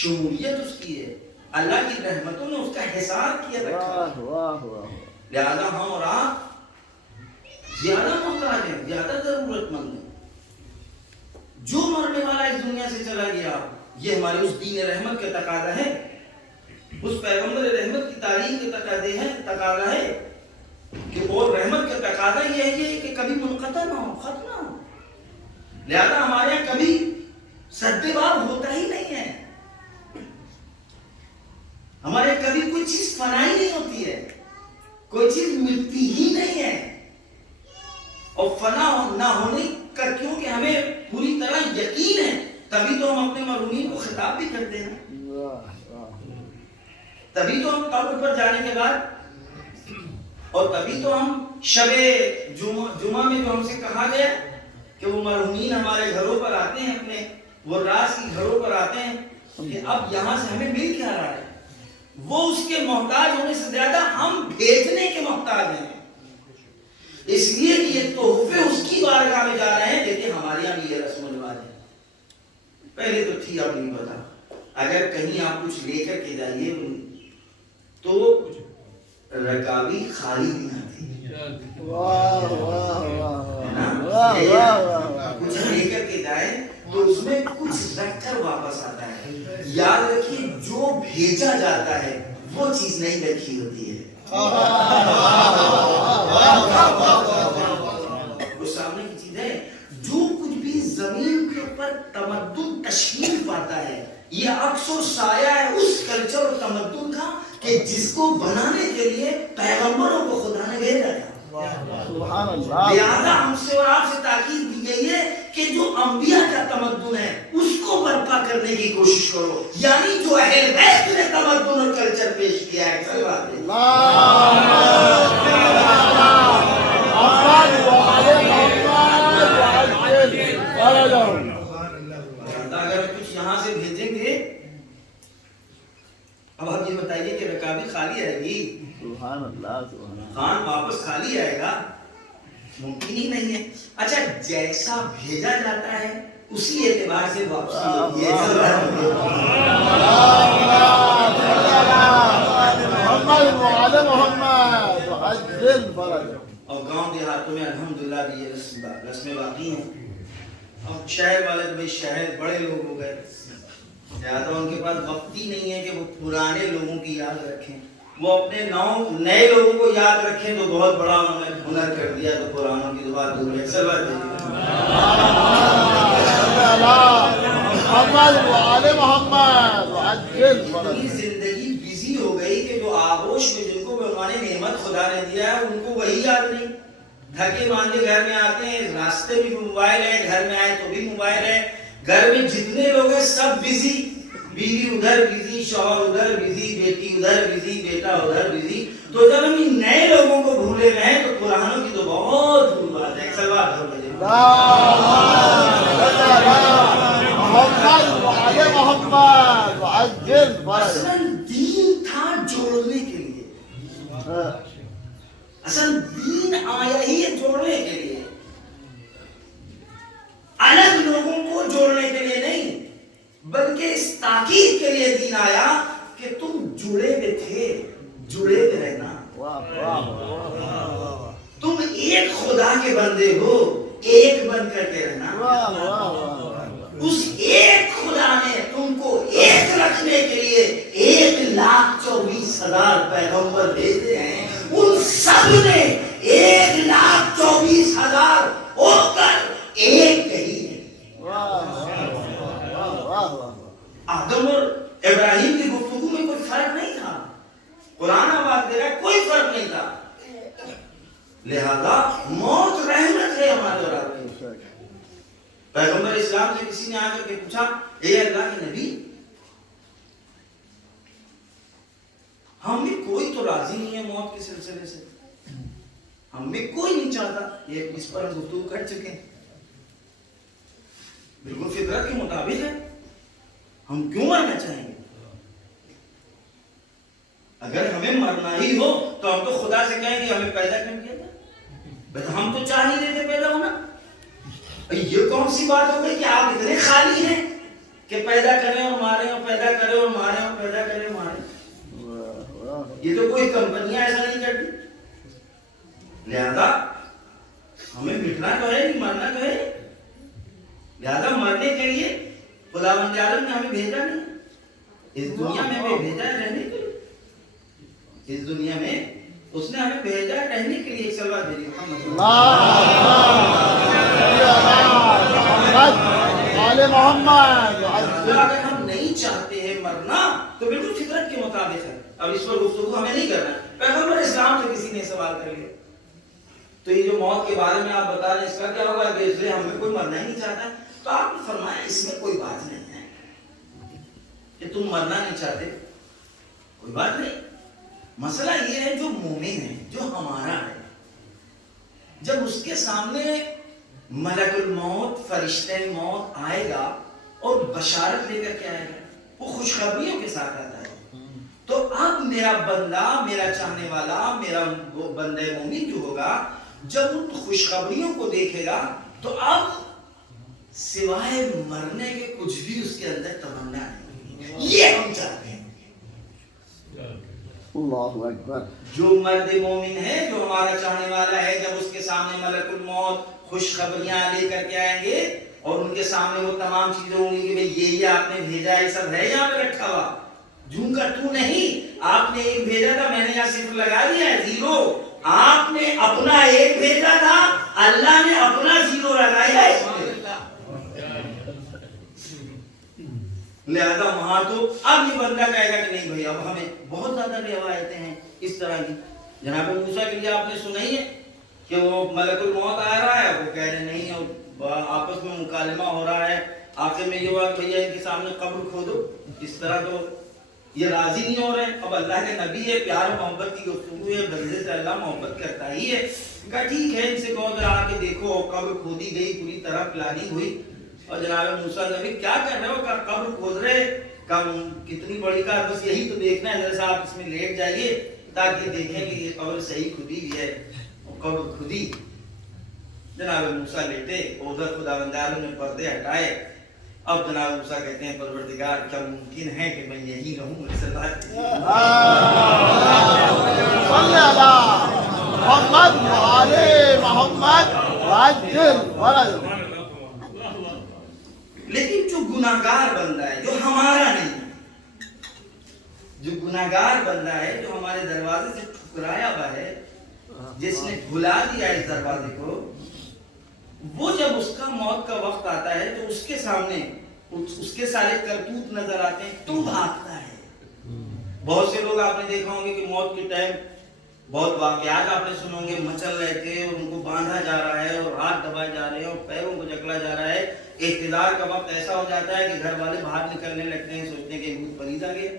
شمولیت اس کی ہے، اللہ کی رحمتوں نے اس کا حصار کیا رکھا ہے۔ لہذا ہم اور آپ زیادہ محتاج ہیں، زیادہ ضرورت مند ہیں۔ جو مرنے والا اس دنیا سے چلا گیا یہ ہمارے اس دین رحمت کا تقاضا ہے، اس پیغمبر رحمت کی تعلیم کے تقاضا ہے کہ اور رحمت کا تقاضا یہ ہے کہ کبھی منقطع نہ ہو، ختم نہ ہو۔ لہذا ہمارے یہاں کبھی سد باب ہوتا ہی نہیں ہے، ہمارے کبھی کوئی چیز فنائی نہیں ہوتی ہے، کوئی چیز ملتی ہی نہیں ہے، اور فنا نہ ہونے کا کیونکہ ہمیں پوری طرح یقین ہے تبھی تو ہم اپنے مرحومین کو خطاب بھی کرتے ہیں، تبھی تو ہم قبر پر جانے کے بعد، اور تبھی تو ہم شب جمعہ میں جو ہم سے کہا گیا کہ وہ مرحومین ہمارے گھروں پر آتے ہیں، اپنے وہ راز کی گھروں پر آتے ہیں کہ اب یہاں سے ہمیں مل کیا رہا ہے، وہ اس کے محتاج ہونے سے زیادہ ہم بھیجنے کے محتاج ہیں، اس لیے کہ یہ تحفے اس کی بارگاہ میں جا رہے ہیں۔ دیکھیں ہمارے یہاں بھی یہ رسم و رواج ہے، پہلے تو تھی اب نہیں پتا، اگر کہیں آپ کچھ لے کر کے جائیے تو رکابی خالی نہیں آتی، کچھ لے کر کے جائیں تو اس میں کچھ رکھ کر واپس آتا ہے۔ یاد رکھیے جو بھیجا جاتا ہے وہ چیز نہیں رکھی ہوتی ہے، وہ سامنے کی چیز ہے۔ جو کچھ بھی زمین کے اوپر تمدن تشکیل پاتا ہے یہ عکس و سایہ ہے اس کلچر اور تمدن کا کہ جس کو بنانے کے لیے پیغمبروں کو خدا نے بھیجا تھا۔ لہذا ہم سے اور آپ سے تاکید کی گئی ہے کہ جو انبیاء کا تمدن ہے اس کو برپا کرنے کی کوشش کرو، یعنی جو اہل بیت نے تمدن اور کلچر پیش کیا ہے۔ صحیح بات ہے۔ اگر کچھ یہاں سے بھیجیں گے، اب آپ یہ بتائیے کہ رکابی خالی آئے گی؟ سبحان اللہ، سبحان اللہ۔ خان واپس خالی آئے گا؟ ممکن ہی نہیں ہے۔ اچھا جیسا بھیجا جاتا ہے اسی اعتبار سے واپسی ہوتی ہے۔ گاؤں دیہاتوں میں الحمدللہ بھی یہ رسمیں باقی ہیں. اب شہر والے تو بھائی شہر بڑے لوگ ہو گئے, لہٰذا ان کے پاس وقت ہی نہیں ہے کہ وہ پرانے لوگوں کی یاد رکھیں. وہ اپنے نئے لوگوں کو یاد رکھیں تو بہت بڑا انہوں نے ہنر کر دیا. تو پرانوں کی تو بات دور ہے. اتنی زندگی بزی ہو گئی کہ جو آغوش میں جن کو بھگوان نعمت خدا نے دیا ہے ان کو وہی یاد نہیں. تھکے ماندے گھر میں آتے ہیں, راستے میں بھی موبائل ہے, گھر میں آئے تو بھی موبائل ہے. گھر میں جتنے لوگ ہیں سب بزی, بیوی ادھر بزی, شوہر ادھر بزی, بیٹی ادھر بزی, بیٹا ادھر بزی. تو جب ہم ان نئے لوگوں کو بھولے ہوئے ہیں تو پرانوں کی تو بہت دور بات ہے. سلوات ہو بجے اصل دین تھا جوڑنے کے لیے. اصل دین آیا ہی ہے جوڑنے کے لیے, الگ لوگوں کو جوڑنے کے لیے نہیں, بلکہ اس تاکید کے لیے دین آیا کہ تم جڑے ہوئے تھے, جڑے ہوئے رہنا. تم ایک خدا کے بندے ہو, ایک بن کر کے رہنا. اس ایک خدا نے تم کو ایک رکھنے کے لیے 1,24,000 پیغمبر بھیجے ہیں. ان سب نے 1,24,000 ہو کر ایک کہی ہے. آدم اور ابراہیم کی گفتگو میں کوئی فرق نہیں تھا. قرآن آواز دے رہا ہے کوئی فرق نہیں تھا. لہذا موت رحمت ہے ہمارے اور آپ کی. پیغمبر اسلام سے کسی نے آ کر کے پوچھا, اے اللہ کے نبی, ہم میں کوئی تو راضی نہیں ہے موت کے سلسلے سے, ہم میں کوئی نہیں چاہتا. یہ اس پر ہم گفتگو کر چکے ہیں, بالکل فطرت کے مطابق ہے. ہم کیوں مرنا چاہیں گے؟ اگر ہمیں مرنا ہی ہو تو ہم تو خدا سے کہیں گے ہمیں پیدا کیوں کیا تھا؟ ہم تو چاہ نہیں رہتے پیدا ہونا. یہ کون سی بات ہو گئی کہ آپ اتنے خالی ہیں کہ پیدا کریں اور ماریں اور پیدا کریں اور ماریں اور پیدا کریں اور ماریں. یہ تو کوئی کمپنیاں ایسا نہیں کرتی. لہذا ہمیں مٹنا تو ہے نہیں, مرنا تو ہے. لہذا مرنے کے لیے خداوند عالم نے ہمیں بھیجا نہیں, اس دنیا میں ہمیں بھیجا ہے رہنے کے لیے. اس دنیا میں اس نے ہمیں بھیجا ہے رہنے کے لیے. ایک سلوات بھیجی محمد اگر ہم نہیں چاہتے ہیں مرنا تو بالکل فطرت کے مطابق ہے. اب اس پر گفتگو ہمیں نہیں کرنا. پیغمبر اسلام سے کسی نے سوال کر لیا تو یہ جو موت کے بارے میں آپ بتا رہے ہیں اس کا کیا ہوگا کہ اس لیے ہمیں کوئی مرنا ہی نہیں چاہتا. تو آپ نے فرمایا اس میں کوئی بات نہیں ہے کہ تم مرنا نہیں چاہتے, کوئی بات نہیں. مسئلہ یہ ہے جو مومن ہے, جو ہمارا ہے, جب اس کے سامنے ملک الموت, فرشتہ موت آئے گا اور بشارت لے کر کے آئے گا, وہ خوشخبریوں کے ساتھ آتا ہے. تو اب میرا بندہ, میرا چاہنے والا, میرا بندہ مومن جو ہوگا, جب ان خوشخبریوں کو دیکھے گا تو اب سوائے مرنے کے کچھ بھی اس کے اندر تمنا نہیں. یہ ہم چاہتے ہیں. اللہ اکبر. جو مرد مومن ہے, جو ہمارا چاہنے والا ہے, جب اس کے سامنے ملک الموت خوشخبریاں لے کر کے آئیں گے اور ان کے سامنے وہ تمام چیزیں ہوں گی کہ بھئی یہ آپ نے بھیجا, یہ سب ہے یہاں پہ رکھا ہوا, جھوم کر تو نہیں, آپ نے ایک بھیجا تھا, میں نے یہاں صرف لگا دیا ہے زیرو. آپ نے اپنا ایک بھیجا تھا, اللہ نے اپنا زیرو لگایا ہے. لہذا وہاں تو اب یہ بندہ کہے گا کہ نہیں بھائی اب ہمیں بہت زیادہ روایتیں ہیں اس طرح کی. جناب موسیٰ کے لیے آپ نے سنائی ہے کہ وہ ملک الموت آ رہا ہے, وہ کہہ رہے نہیں, آپس میں مکالمہ ہو رہا ہے. آخر میں یہ ہوا کہ بھیا ان کے سامنے قبر کھودو. اس طرح تو یہ راضی نہیں ہو رہے. اب اللہ کے نبی ہے, پیار محبت کی گفتگو ہے, بندے سے اللہ محبت کرتا ہی ہے. کہا ٹھیک ہے, ان سے کہو ذرا آ کے دیکھو. قبر کھودی گئی, پوری طرح پلاننگ ہوئی. اور جناب موسیٰ نبی کیا کر رہے ہو؟ کہا قبر کھود رہے. کہا کتنی بڑی کہا بس یہی تو دیکھنا ہے, ذرا سا آپ اس میں لیٹ جائیے تاکہ دیکھیں کہ یہ قبر صحیح کھدی ہوئی ہے. اور قبر کھدی, جناب موسیٰ لیٹے, ادھر خداوند عالم نے پردے ہٹائے. اب جناب موسیٰ کہتے ہیں پروردگار کیا ممکن ہے کہ میں یہی رہوں؟ محمد وآل محمد وعجل فرج. لیکن جو گناہگار بندہ ہے، جو ہمارا نہیں، جو گناہگار بندہ ہے، جو ہمارے دروازے سے ٹھکرایا ہوا ہے، جس نے بھلا دیا اس دروازے کو، وہ جب اس کا موت کا وقت آتا ہے تو اس کے سامنے اس کے سارے کرتوت نظر آتے ہیں تو بھاگتا ہے. بہت سے لوگ آپ نے دیکھا ہوں گے کہ موت کے ٹائم بہت واقعات آپ نے سنو گے، مچل رہے تھے اور ان کو باندھا جا رہا ہے اور ہاتھ دبائے جا رہے ہیں اور پیروں کو جکڑا جا رہا ہے. احتضار کا وقت ایسا ہو جاتا ہے کہ گھر والے باہر نکلنے لگتے ہیں، سوچتے ہیں کہ بھوت پریت آ گیا.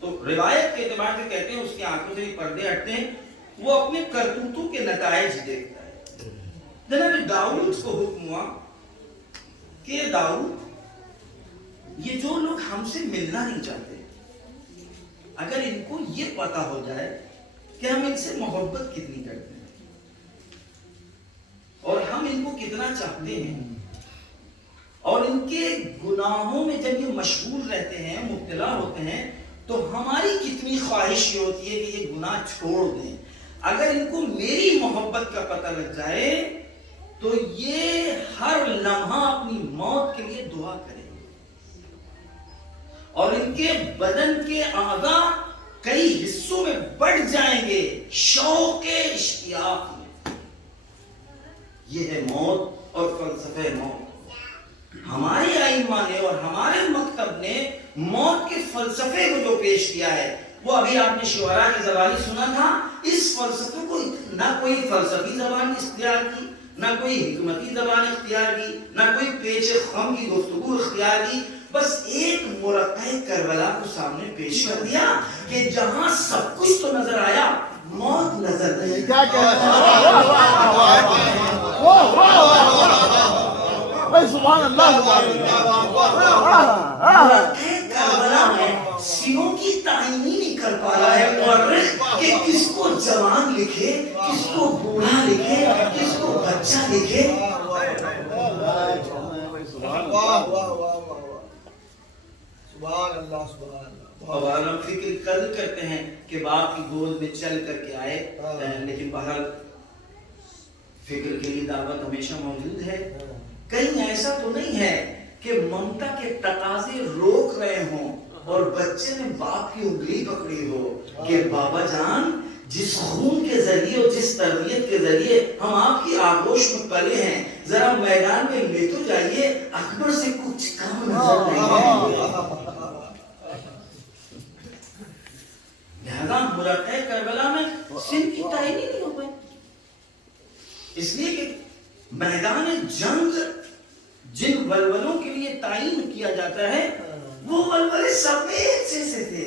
تو روایت کے اعتبار سے کہتے ہیں اس کی آنکھوں سے بھی پردے ہٹتے ہیں، وہ اپنے کرتوتوں کے نتائج دیکھتا ہے. جناب داؤد کو حکم ہوا کہ داؤد، یہ جو لوگ ہم سے ملنا نہیں چاہتے، اگر ان کو یہ پتا ہو جائے کہ ہم ان سے محبت کتنی کرتے ہیں اور ہم ان کو کتنا چاہتے ہیں، اور ان کے گناہوں میں جب یہ مشغول رہتے ہیں، مبتلا ہوتے ہیں، تو ہماری کتنی خواہش یہ ہوتی ہے کہ یہ گناہ چھوڑ دیں. اگر ان کو میری محبت کا پتہ لگ جائے تو یہ ہر لمحہ اپنی موت کے لیے دعا کریں اور ان کے بدن کے اعضاء کئی حصوں میں بڑھ جائیں گے شوق اشتیاق میں. یہ ہے موت اور فلسفہ موت. ہماری ائمہ نے اور ہمارے مکتب نے موت کے فلسفے کو جو پیش کیا ہے، وہ ابھی آپ نے شعراء کی زبانی سنا تھا. اس فلسفے کو نہ کوئی فلسفی زبان اختیار کی، نہ کوئی حکمتی زبان اختیار کی، نہ کوئی پیچ خم کی گفتگو اختیار کی، بس ایک مرقع کربلا کو سامنے پیش کر دیا کہ جہاں سب کچھ تو نظر آیا، موت نظر نہیں. کیا کہتے ہیں؟ سبحان اللہ کربلا میں سینوں کی تعین نہیں کر پا رہا ہے مورخ کہ کس کو جوان لکھے، کس کو بوڑھا لکھے، کس کو بچہ لکھے. اب ہم فکر قدر کرتے ہیں کہ باپ کی گود میں چل کر کے آئے، لیکن بہرحال فکر کے لیے دعوت ہمیشہ موجود ہے. کہیں ایسا تو نہیں ہے کہ ممتا کے تقاضے روک رہے ہوں اور بچے نے باپ کی انگلی پکڑی ہو کہ بابا جان، جس خون کے ذریعے اور جس تربیت کے ذریعے ہم آپ کی آغوش میں پلے ہیں، ذرا میدان میں لے تو جائیے، اکبر سے کچھ کم نظر نہیں ہے. لہذا مرقع کربلا میں سن کی تعین ہی نہیں ہو پائی، اس لیے کہ میدان جنگ جن ولولوں کے لیے تعین کیا جاتا ہے وہ ولولے سب میں ایک جیسے تھے،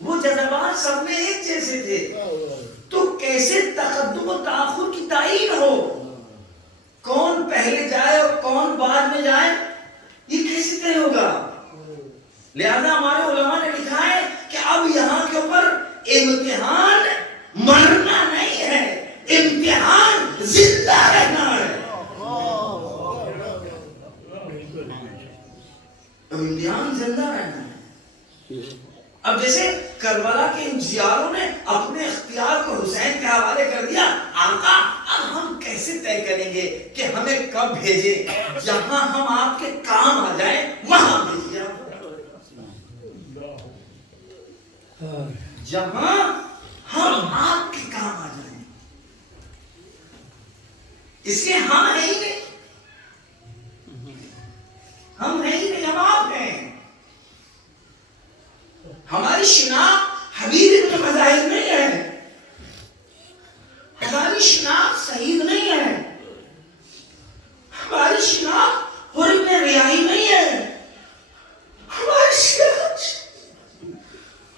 وہ جذبات سب میں ایک جیسے تھے. تو کیسے تقدم و تاخر کی تعین ہو، کون پہلے جائے اور کون بعد میں جائے، یہ کیسے طے ہوگا؟ لہذا ہمارے علماء نے لکھا ہے کہ اب یہاں کے اوپر امتحان مرنا نہیں ہے، امتحان زندہ رہنا ہے. امتحان زندہ رہنا ہے. اب جیسے کربلا کے ان جیاروں نے اپنے اختیار کو حسین کے حوالے کر دیا، آقا اب ہم کیسے طے کریں گے کہ ہمیں کب بھیجے؟ جہاں ہم آپ کے کام آ جائیں وہاں بھیجیے. جہاں ہم آپ کے کام آ جائیں، اس لیے ہم ہے ہی نہیں، ہم ہے ہی نہیں، ہم آپ ہیں. ہماری شناخت حبیب ابن مظاہر نہیں ہے، ہماری شناخت سعید نہیں ہے، ہماری شناخت حر ابن ریاحی نہیں ہے، ہماری شناخت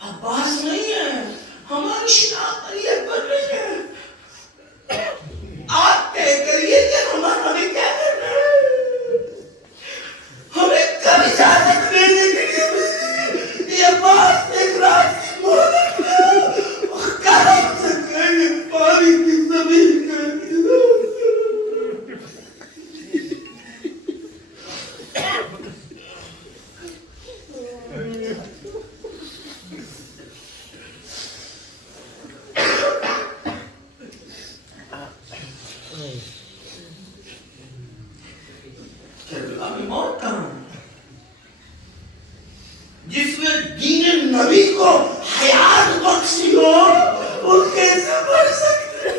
عباس نہیں ہے، ہماری شناخت علی اکبر نہیں ہے. آپ طے کریے کہ ہمیں کیا کرنا ہے، ہمیں کب اجازت دینے کے لیے یہ بات ایک رات کی مہلت ہے جس میں دین نبی کو حیات بخشی ہو، وہ کیسے مر سکتے ہیں؟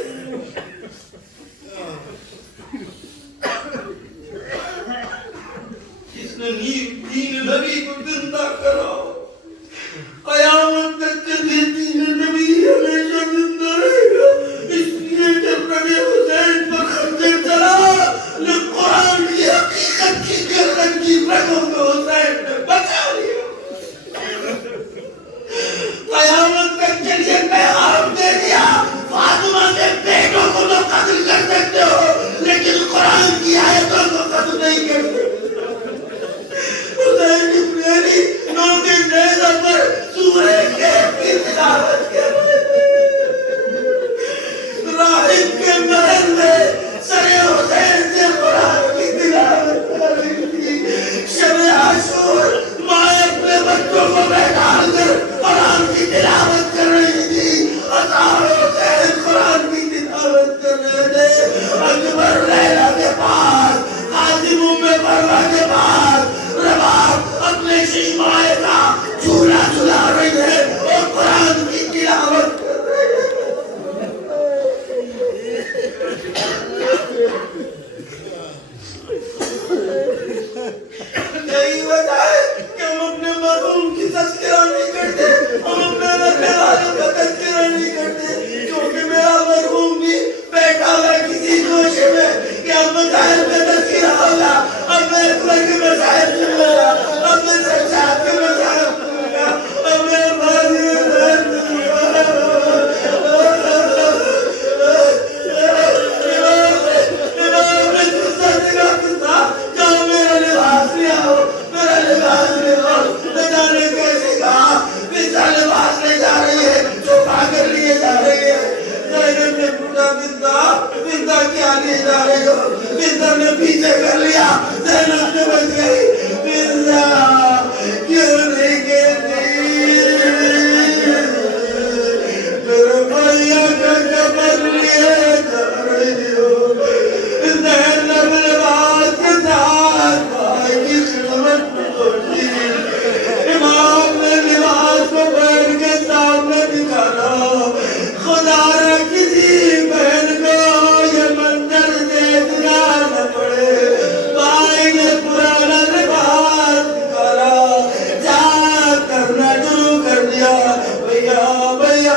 جس نے دین نبی کو زندہ کرا، قیامت تک کے لیے دین نبی ہمیشہ زندہ رہے گا۔ اس لیے جب نبی حسین پر خنجر چلا، قرآن کی حقیقت کی گردن کی رگوں کو حسین نے بچا لیا۔ قیامت تک کے لیے پیغام دے دیا، فاطمہ کے بیٹوں کو تو قتل کر سکتے ہو لیکن قرآن کی آیتوں کو قتل نہیں کر سکتے۔ حسین ابن علی نو کے نیزہ پر سورہ کہف کی تلاوت کر رہے تھے، راہب کے محل میں سر حسین سے قرآن کی تلاوت کر رہی تھی۔ شب عاشور ماں اپنے بچوں کو بیٹھا کر قرآن کی تلاوت کر رہی تھی، اصحاب حسین قرآن کی تلاوت کر رہے تھے۔ اکبر لیلا کے پاس، قاسم ام فروا کے پاس رباب اپنے ششمائے کا جھولا جھلا رہی ہے اور قرآن کی تلاوت کر رہی ہے۔ یہی وجہ ہے کہ ہم اپنے مرحوم کی تذکرہ نہیں کرتے، ہم اپنے رہنے والوں کا تذکرہ نہیں کرتے، کیونکہ میرا مرحوم بھی بیٹھا ہوا ہے کسی گوشے میں کہ اب مسائل میں تذکرہ ہوگا، اب میں اکبر کے مسائل سنوں گا، اب میں سجاد کے مسائل سنوں گا، اب میں بازی مسائل سنوں گا۔ امام نے غصہ دکھا قصہ کہا میرا لباس لے آؤ، میرا لباس لے آؤ۔ نہ جانے کیسے کہا بنتا لباس لے جا رہی ہے، چھپا کر لیے جا رہی ہے۔ زینب نے پوچھا بنتا کیا لیے جا رہی ہو؟ بنتا نے پیچھے کر لیا، زینب نے بچ گئی۔ بنتا کیوں نہیں کہتی میرے بھائیا کا کفن لیے جا رہی ہو؟ زینب لباس کے ساتھ بھائی کی خدمت میں پہنچی، امام نے لباس کو بہن کے سامنے دکھانا۔ خدا را کسی بہن کو یہ منظر دیکھنا نہ پڑے، بھائی نے پرانا لباس نکالا، جا کرنا شروع کر دیا، بھیا بھیا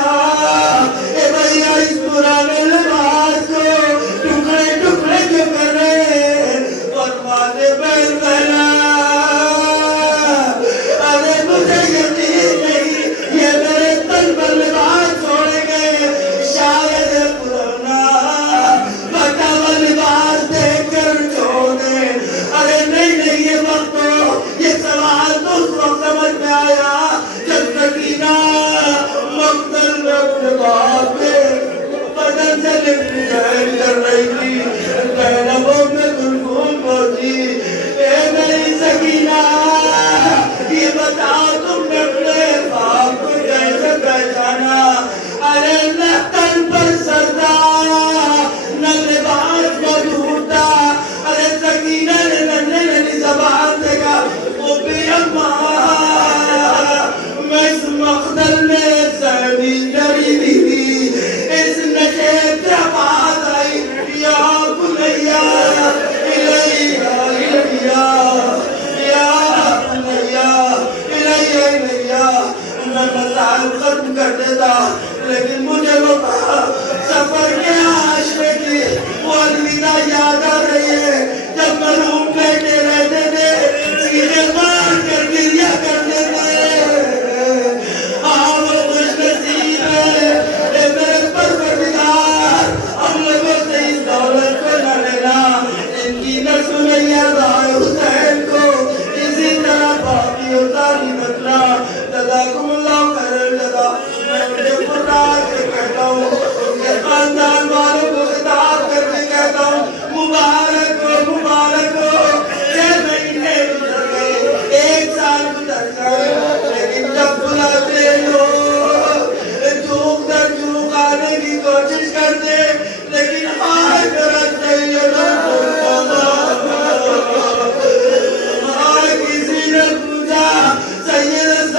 اے بھیا اس پرانے لباس کو ٹکڑے ٹکڑے کیوں کر رہے ہیں؟ فرماتے بہن بہنا ارے مجھے یقین نہیں یہ میرے تن پر لباس چھوڑے گئے، شاید پرانا پھٹا ہوا لباس دیکھ کر چھوڑ دیں۔ ارے نہیں نہیں یہ وقت تو یہ سوال تو اس وقت سمجھ میں آیا جب سکینہ مقتل میں اپنے باپ کے بدن سے لپٹی بہن کر رہی تھی، زینبوں میں کلثوم پہنچی۔ اے میری سکینہ یہ بتاؤ تم نے اپنے باپ کو کیسے پہچانا؟ ارے نہ تن پر سردا نہ لباس موجود تھا۔ ارے سکینہ نے ننھے ننھی زبان سے کہا ابی اماں میں اس مقتل میں سہمی ڈری تھی، اس نشے سے آواز آئی یا بنیا الیہ الیہ یا بنیا الیہ الیہ۔ میں مسائل ختم کر دیتا لیکن مجھے وہ سفر کے عاشقے کی وہ الوداع یاد آ رہی ہے جب مرحوم بیٹے رہتے تھے، سینے مار کر گریا کرتے تھے۔ ہاں وہ خوش نصیب ہے اے میرے پروردگار، ہم لوگوں سے اس دولت کو نہ لینا، ان کی نسل میں یاد آئے حسین کو اسی طرح باقی اتاری رکھنا۔ جزاکم اللہ خیر الجزا۔ میں مجھے قرآن سے کہتا ہوں، ان کے خاندان والوں کو خطاب کر کے کہتا ہوں مبارک ہو مبارک ہو۔ 6 مہینے گزر گئے، 1 سال گزر گئے، لیکن جب بلاتے ہو جھوک در جھوک آنے کی کوشش کرتے، لیکن آج میرا سیدہ آج کسی نے پوچھا سید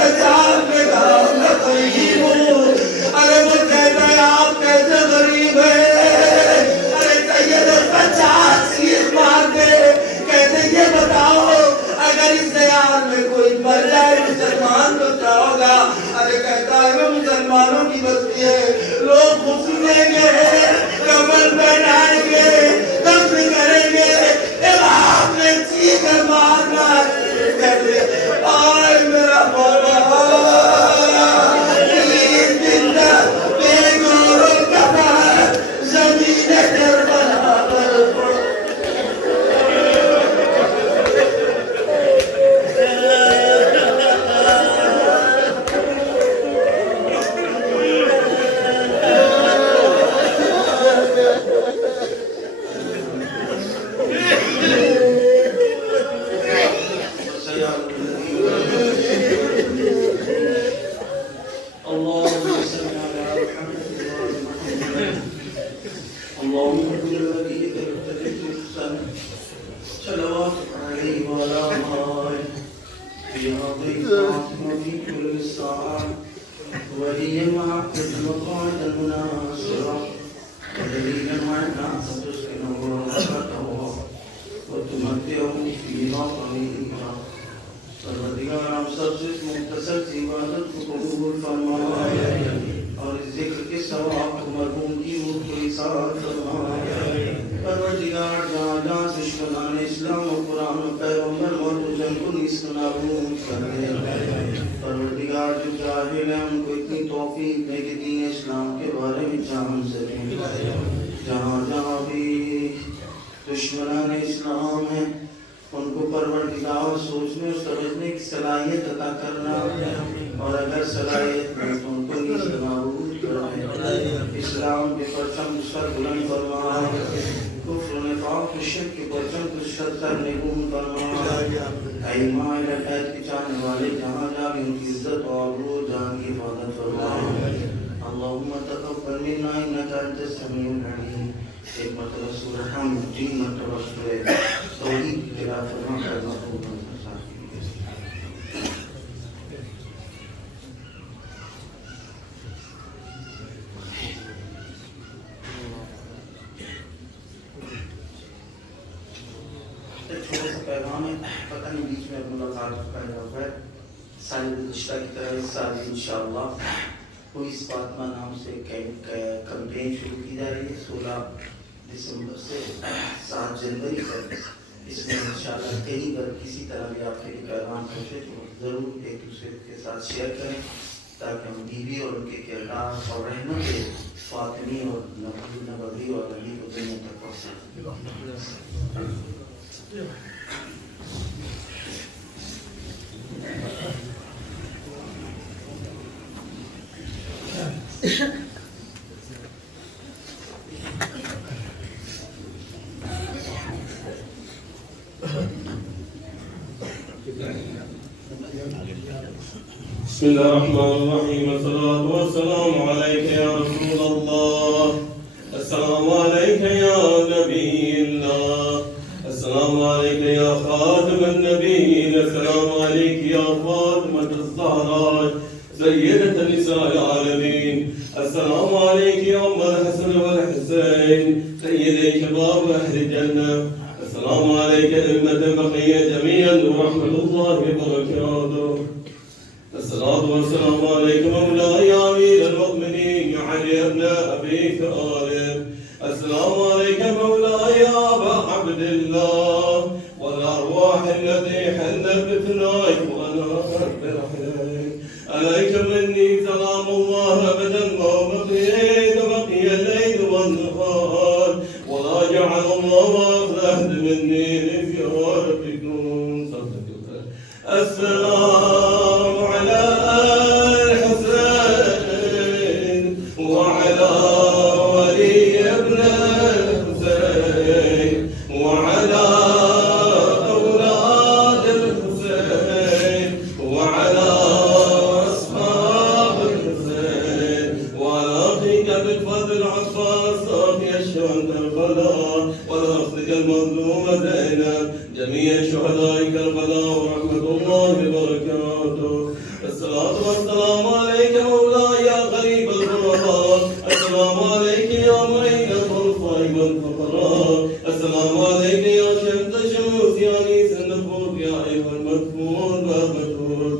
بجائے مسلمان تو کیا ہوگا؟ ارے کہتا ہے وہ مسلمانوں کی بستی ہے، لوگ خوشیں گے، کمل پہنائیں گے، دفن کریں گے، آپ نے چیخ کر مارنا ہے، آئے میرا مولا دشمنان اسلام ہیں ان کو پروردگار سوچنے اور سمجھنے کی صلاحیت عطا کرنا، اور اگر صلاحیت نہیں تو ان کو نیز نابود کرنا، اسلام کے پرچم کو سر بلند فرما، کفر و نفاق و شرک کے پرچم کو سر نگون فرما، اے ایمان الہیت کے چاہنے والے جہاں جا بھی ان کی عزت اور عبور جان کی حفاظت فرما۔ اللہم تقبل منا انکا انت السمیع العلیم۔ ایک مرتبہ سورہ حمد، 3 مرتبہ سورہ توحید کی تلاوت فرما کر مطلوب پیغام ہے، پتہ نہیں بیچ میں ملاقات پیدا ہوا ہے، سال گزشتہ کی طرح اس سال انشاءاللہ کوئی اس فاطمہ نام سے کمپین شروع کی جا رہی ہے 16 دسمبر سے 7 جنوری تک۔ اس میں انشاءاللہ کہیں پر کسی طرح بھی آپ کے پیغام پہنچے تو ضرور ایک دوسرے کے ساتھ شیئر کریں تاکہ ہم بیوی اور ان کے کردار اور رحمت فاطمی اور نبوی اور نبی کو دنیا تک پہنچائیں۔ بسم الله الرحمن الرحيم، والصلاة والسلام عليك يا رسول الله، السلام عليك يا نبي الله، السلام عليك يا خاتم النبيين، السلام عليك يا فاطمة الزهراء سيدة نساء العالمين، السلام عليك يا أم الحسن والحسين سيدي شباب أهل الجنة، السلام عليك أئمة بقية جميعا ورحمة الله وبركاته. الصلاة والسلام عليك مولاي يا أمير المؤمنين علي بن أبي طالب، السلام عليك مولاي يا أبا عبد الله، والأرواح التي حلت بثنائك وأنا برحلك، عليك مني سلام الله أبدا ما بقي الليل والنهار، ولا جعل الله أخذ مني لزيارتكم. السلام على الحسين وعلى ولي ابن الحسين وعلى أولاد الحسين وعلى أصحاب الحسين وعلى أخيك بالفضل عباس أخي الشهداء كربلاء والأخت المظلومة زينب جميع شهداء كربلاء ورحمة الله وبركاته. الصلاة والسلام عليك مولاي يا غريب الغرباء، السلام عليك يا معين الضعفاء والفقراء، السلام عليك يا شمس الشموس يا أنيس النفوس يا أيها المدفون والمدفون،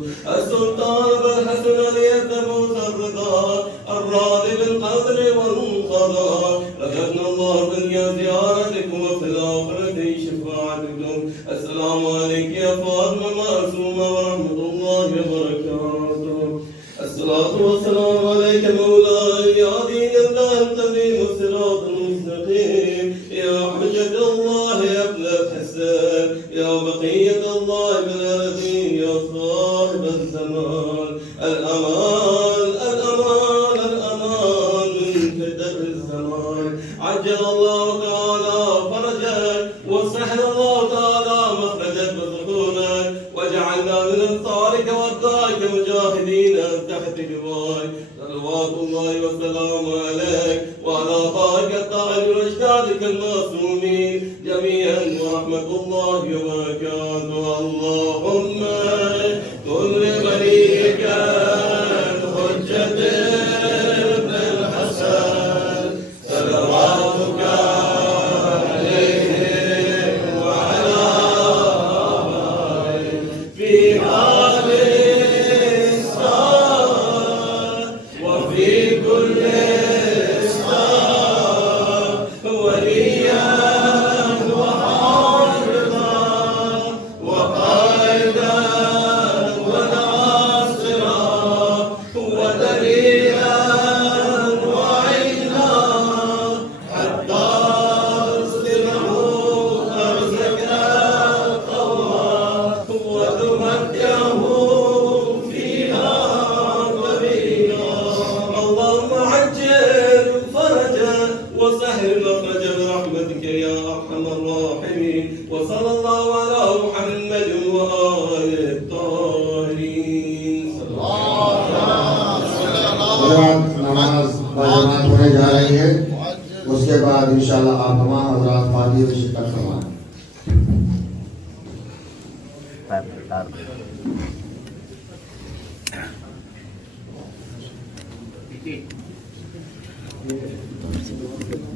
الصلاة والسلام عليك مولاي يا دين الله القديم الصراط المستقيم يا حجة الله يا ابن الحسن يا بقية الله بالأرضين يا صاحب الزمان الأمان الأمان الأمان من فتن الزمان عجل الله تعالى فرجك وسهل الله تعالى مخرجك وسكونك وجعلنا من انصارك واتباعك مجاهدين تحت لواءك صلوات الله والسلام عليك وعلى آبائك الطاهرين واجدادك المعصومين جميعا ورحمة الله وبركاته اللهم كن لوليك الحجة ابن الحسن صلواتك عليه وعلى آبائه في هذه الساعة وفي كل ساعة وليا وحافظا وقائدا وناصرا ودليلا وعينا حتى تصلحه أرزقك قوما وتمكنه فيها وبينا اللهم عجل فرجا وسهل مخرجا برحمتك يا أرحم الراحمين وصلى الله على محمد وآله الطاهرين نماز باجماعت ہونے جا رہی ہے اس کے بعد انشاءاللہ آپ تمام حضرات فاتحہ میں شرکت فرمائیں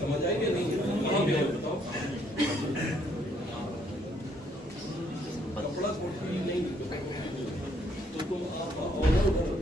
سمجھ آئیں گے نہیں کہاں پہ ہے بتاؤ